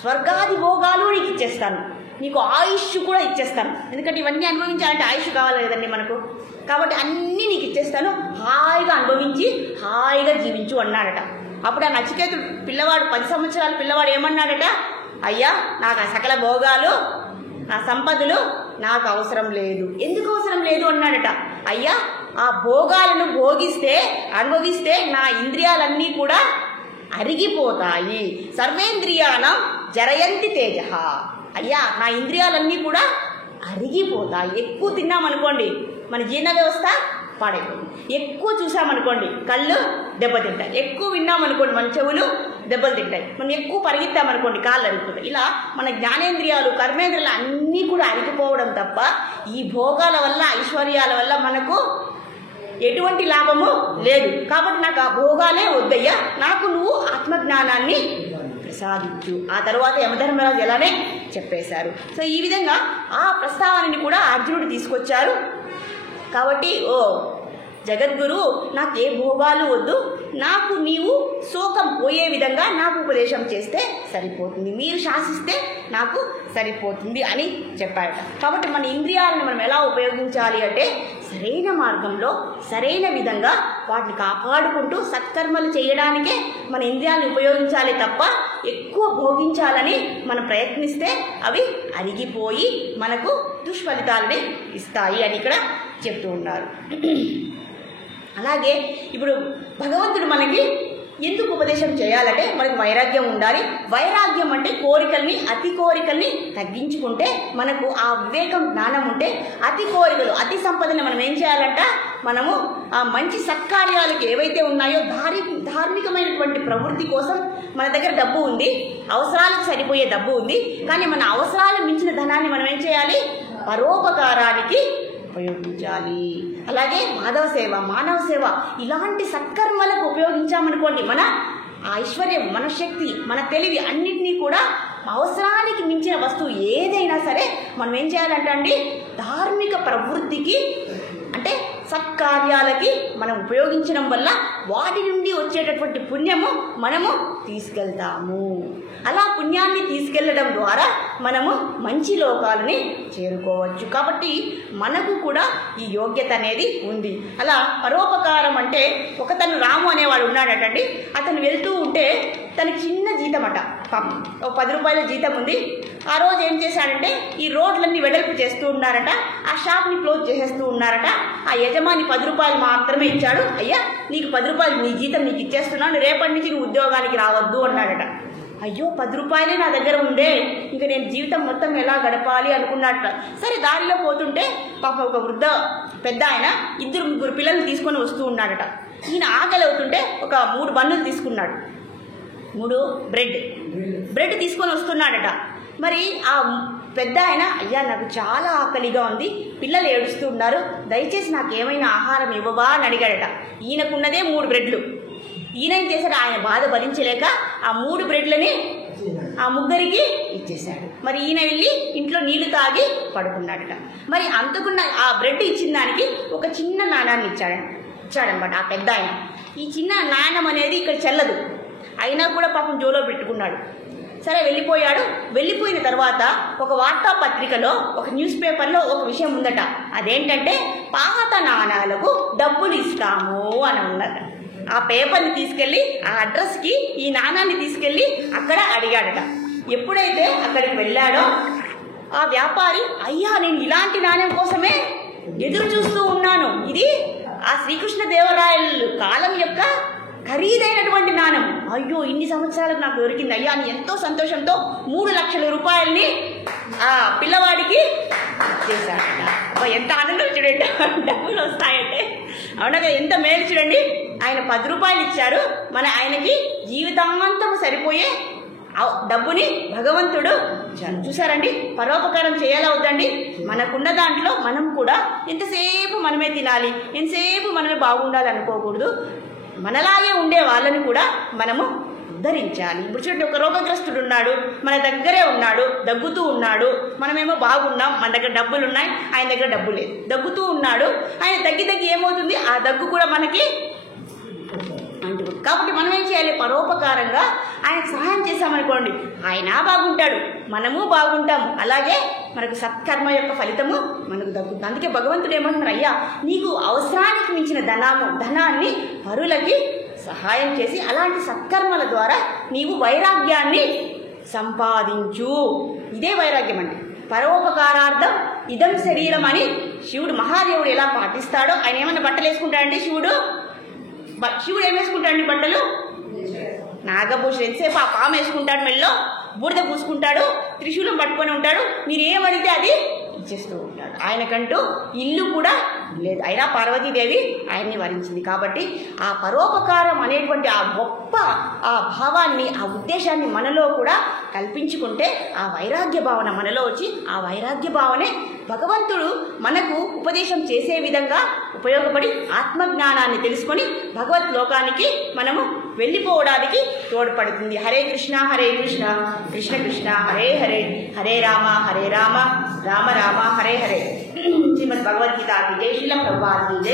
స్వర్గాది భోగాలు నీకు ఇచ్చేస్తాను, నీకు ఆయుష్ కూడా ఇచ్చేస్తాను. ఎందుకంటే ఇవన్నీ అనుభవించాలంటే ఆయుష్ కావాలి కదండి మనకు. కాబట్టి అన్నీ నీకు ఇచ్చేస్తాను, హాయిగా అనుభవించి హాయిగా జీవించు అన్నాడట. అప్పుడు ఆ నచికేతుడు పిల్లవాడు, 10 సంవత్సరాల పిల్లవాడు ఏమన్నాడట, అయ్యా నాకు ఆ సకల భోగాలు, నా సంపదలు నాకు అవసరం లేదు. ఎందుకు అవసరం లేదు అన్నాడట. అయ్యా ఆ భోగాలను అనుభవిస్తే నా ఇంద్రియాలన్నీ కూడా అరిగిపోతాయి. సర్వేంద్రియాణం జరయంతి తేజ. అయ్యా నా ఇంద్రియాలన్నీ కూడా అరిగిపోతాయి. ఎక్కువ తిన్నామనుకోండి మన జీర్ణ వ్యవస్థ పాడైపోతుంది. ఎక్కువ చూసామనుకోండి కళ్ళు దెబ్బతింటాయి. ఎక్కువ విన్నామనుకోండి మన చెవులు దెబ్బలు తింటాయి. మనం ఎక్కువ పరిగెత్తామనుకోండి కాళ్ళు అరుగుతాయి. ఇలా మన జ్ఞానేంద్రియాలు, కర్మేంద్రియాలు అన్నీ కూడా అరిగిపోవడం తప్ప ఈ భోగాల వల్ల, ఐశ్వర్యాల వల్ల మనకు ఎటువంటి లాభము లేదు. కాబట్టి నాకు ఆ భోగాలే వద్దయ్యా, నాకు నువ్వు ఆత్మజ్ఞానాన్ని ప్రసాదించు. ఆ తర్వాత యమధర్మరాజు ఎలానే చెప్పేశారు. సో ఈ విధంగా ఆ ప్రస్తావనని కూడా అర్జునుడు తీసుకొచ్చారు. కాబట్టి ఓ జగద్గురు, నాకు ఏ భోగాలు వద్దు, నాకు నీవు శోకం పోయే విధంగా నాకు ఉపదేశం చేస్తే సరిపోతుంది, మీరు శాసిస్తే నాకు సరిపోతుంది అని చెప్పారట. కాబట్టి మన ఇంద్రియాలను మనం ఎలా ఉపయోగించాలి అంటే సరైన మార్గంలో సరైన విధంగా వాటిని కాపాడుకుంటూ సత్కర్మలు చేయడానికే మన ఇంద్రియాలను ఉపయోగించాలి తప్ప ఎక్కువ భోగించాలని మనం ప్రయత్నిస్తే అవి అరిగిపోయి మనకు దుష్ఫలితాలని ఇస్తాయి అని ఇక్కడ చెప్తూ ఉన్నారు. అలాగే ఇప్పుడు భగవంతుడు మనకి ఎందుకు ఉపదేశం చేయాలంటే మనకు వైరాగ్యం ఉండాలి. వైరాగ్యం అంటే కోరికల్ని, అతి కోరికల్ని తగ్గించుకుంటే మనకు ఆ వివేకం, జ్ఞానం ఉంటే అతి కోరికలు, అతి సంపదని మనం ఏం చేయాలంట, మనము ఆ మంచి సత్కార్యాలకు ఏవైతే ఉన్నాయో ధార్మికమైనటువంటి ప్రవృత్తి కోసం మన దగ్గర డబ్బు ఉంది, అవసరాలకు సరిపోయే డబ్బు ఉంది, కానీ మన అవసరాలు మించిన ధనాన్ని మనం ఏం చేయాలి, పరోపకారానికి ఉపయోగించాలి. అలాగే మాధవ సేవ, మానవ సేవ ఇలాంటి సత్కర్మలకు ఉపయోగించామనుకోండి మన ఐశ్వర్యం, మన శక్తి, మన తెలివి అన్నింటినీ కూడా అవసరానికి మించిన వస్తువు ఏదైనా సరే మనం ఏం చేయాలంటే అండి, ధార్మిక ప్రవృత్తికి అంటే సత్కార్యాలకి మనం ఉపయోగించడం వల్ల వాటి నుండి వచ్చేటటువంటి పుణ్యము మనము తీసుకెళ్తాము. అలా పుణ్యాన్ని తీసుకెళ్లడం ద్వారా మనము మంచి లోకాలని చేరుకోవచ్చు. కాబట్టి మనకు కూడా ఈ యోగ్యత అనేది ఉంది. అలా పరోపకారం అంటే ఒకతను రాము అనేవాడు ఉన్నాడటండి. అతను వెళ్తూ ఉంటే తనకి చిన్న జీతం అట, పాపం ఒక 10 రూపాయల జీతం ఉంది. ఆ రోజు ఏం చేశాడంటే ఈ రోడ్లన్నీ వెడల్పు చేస్తూ ఉన్నారట, ఆ షాప్ని క్లోజ్ చేసేస్తూ ఉన్నారట. ఆ యజమాని 10 రూపాయలు మాత్రమే ఇచ్చాడు. అయ్యా నీకు 10 రూపాయలు నీ జీతం నీకు ఇచ్చేస్తున్నాను, రేపటి నుంచి నువ్వు ఉద్యోగానికి రావద్దు అన్నాడట. అయ్యో 10 రూపాయలే నా దగ్గర ఉందే, ఇంకా నేను జీవితం మొత్తం ఎలా గడపాలి అనుకున్నట్ట. సరే దారిలో పోతుంటే పాప ఒక వృద్ధ పెద్ద ఆయన 2-3 పిల్లల్ని తీసుకొని వస్తూ ఉన్నాడట. ఈయన ఆకలి అవుతుంటే ఒక 3 బన్నులు తీసుకున్నాడు, 3 బ్రెడ్ తీసుకొని వస్తున్నాడట. మరి ఆ పెద్ద ఆయన, అయ్యా నాకు చాలా ఆకలిగా ఉంది, పిల్లలు ఏడుస్తూ ఉన్నారు, దయచేసి నాకు ఏమైనా ఆహారం ఇవ్వవా అని అడిగాడట. ఈయనకున్నదే 3 బ్రెడ్లు. ఈయన ఏం చేశాడు, ఆయన బాధ భరించలేక ఆ 3 బ్రెడ్లని ఆ ముగ్గురికి ఇచ్చేశాడు. మరి ఈయన వెళ్ళి ఇంట్లో నీళ్లు తాగి పడుకున్నాడట. మరి అంతకున్న ఆ బ్రెడ్ ఇచ్చిన దానికి ఒక చిన్న నాణాన్ని ఇచ్చాడనమాట ఆ పెద్ద ఆయన. ఈ చిన్న నాణం అనేది ఇక్కడ చెల్లదు, అయినా కూడా పాపం జోలో పెట్టుకున్నాడు. సరే వెళ్ళిపోయాడు. వెళ్ళిపోయిన తర్వాత ఒక వార్తాపత్రికలో, ఒక న్యూస్ పేపర్లో ఒక విషయం ఉందట. అదేంటంటే పాత నాణాలకు డబ్బులు ఇస్తాము అని ఉన్నదట. ఆ పేపర్ని తీసుకెళ్ళి ఆ అడ్రస్కి ఈ నాణాన్ని తీసుకెళ్ళి అక్కడ అడిగాడట. ఎప్పుడైతే అక్కడికి వెళ్ళాడో ఆ వ్యాపారి, అయ్యా నేను ఇలాంటి నాణ్యం కోసమే ఎదురు చూస్తూ ఉన్నాను, ఇది ఆ శ్రీకృష్ణదేవరాయలు కాలం యొక్క ఖరీదైనటువంటి నాణం, అయ్యో ఇన్ని సంవత్సరాలకు నాకు దొరికింది అయ్యా అని ఎంతో సంతోషంతో 3 లక్షల రూపాయలని ఆ పిల్లవాడికి ఇచ్చేశాడట. ఎంత ఆనందం చూడండి, డబ్బులు వస్తాయంటే. అవునగా ఎంత మేలు చూడండి. ఆయన 10 రూపాయలు ఇచ్చారు, మన ఆయనకి జీవితాంతం సరిపోయే డబ్బుని భగవంతుడు చూసారండి. పరోపకారం చేయాలా వద్దండి? మనకున్న దాంట్లో మనం కూడా ఎంతసేపు మనమే తినాలి, ఎంతసేపు మనమే బాగుండాలి అనుకోకూడదు. మనలాగే ఉండే వాళ్ళని కూడా మనము ఉద్ధరించాలి. ఇప్పుడు చూడండి, ఒక రోగగ్రస్తుడు ఉన్నాడు, మన దగ్గరే ఉన్నాడు, దగ్గుతూ ఉన్నాడు, మనమేమో బాగున్నాం, మన దగ్గర డబ్బులు ఉన్నాయి, ఆయన దగ్గర డబ్బు లేదు, దగ్గుతూ ఉన్నాడు, ఆయన తగ్గి ఏమవుతుంది, ఆ దగ్గు కూడా మనకి అంటుంది. కాబట్టి మనం ఏం చేయాలి, పరోపకారంగా ఆయనకు సహాయం చేశామనుకోండి, ఆయన బాగుంటాడు, మనము బాగుంటాము, అలాగే మనకు సత్కర్మ యొక్క ఫలితము మనకు దక్కుతుంది. అందుకే భగవంతుడు ఏమంటున్నారు, అయ్యా నీకు అవసరానికి మించిన ధనాన్ని పరులకి సహాయం చేసి అలాంటి సత్కర్మల ద్వారా నీవు వైరాగ్యాన్ని సంపాదించు. ఇదే వైరాగ్యం అంటే. పరోపకారార్థం ఇదం శరీరం అని శివుడు మహాదేవుడు ఎలా పాటిస్తాడో, ఆయన ఏమన్నా బట్టలు వేసుకుంటాడండి శివుడు ఏం వేసుకుంటాడండి బట్టలు? నాగభూషణం. ఎంతసేపు ఆ పాము వేసుకుంటాడు, మెల్లో బూడిద పూసుకుంటాడు, త్రిశూలం పట్టుకొని ఉంటాడు, మీరు ఏమడిగితే అది ఇచ్చేస్తూ ఉంటాడు. ఆయనకంటూ ఇల్లు కూడా లేదు. అయినా పార్వతీదేవి ఆయన్ని వరించింది. కాబట్టి ఆ పరోపకారం అనేటువంటి ఆ గొప్ప ఆ భావాన్ని, ఆ ఉద్దేశాన్ని మనలో కూడా కల్పించుకుంటే ఆ వైరాగ్య భావన మనలో వచ్చి, ఆ వైరాగ్య భావనే భగవంతుడు మనకు ఉపదేశం చేసే విధంగా ఉపయోగపడి ఆత్మజ్ఞానాన్ని తెలుసుకొని భగవత్ లోకానికి మనము వెళ్ళిపోవడానికి తోడ్పడుతుంది. హరే కృష్ణ కృష్ణ కృష్ణ హరే హరే, హరే రామ రామ రామ హరే హరే. శ్రీమద్ భగవద్గీత జై శ్రీల ప్రభుపాద జై.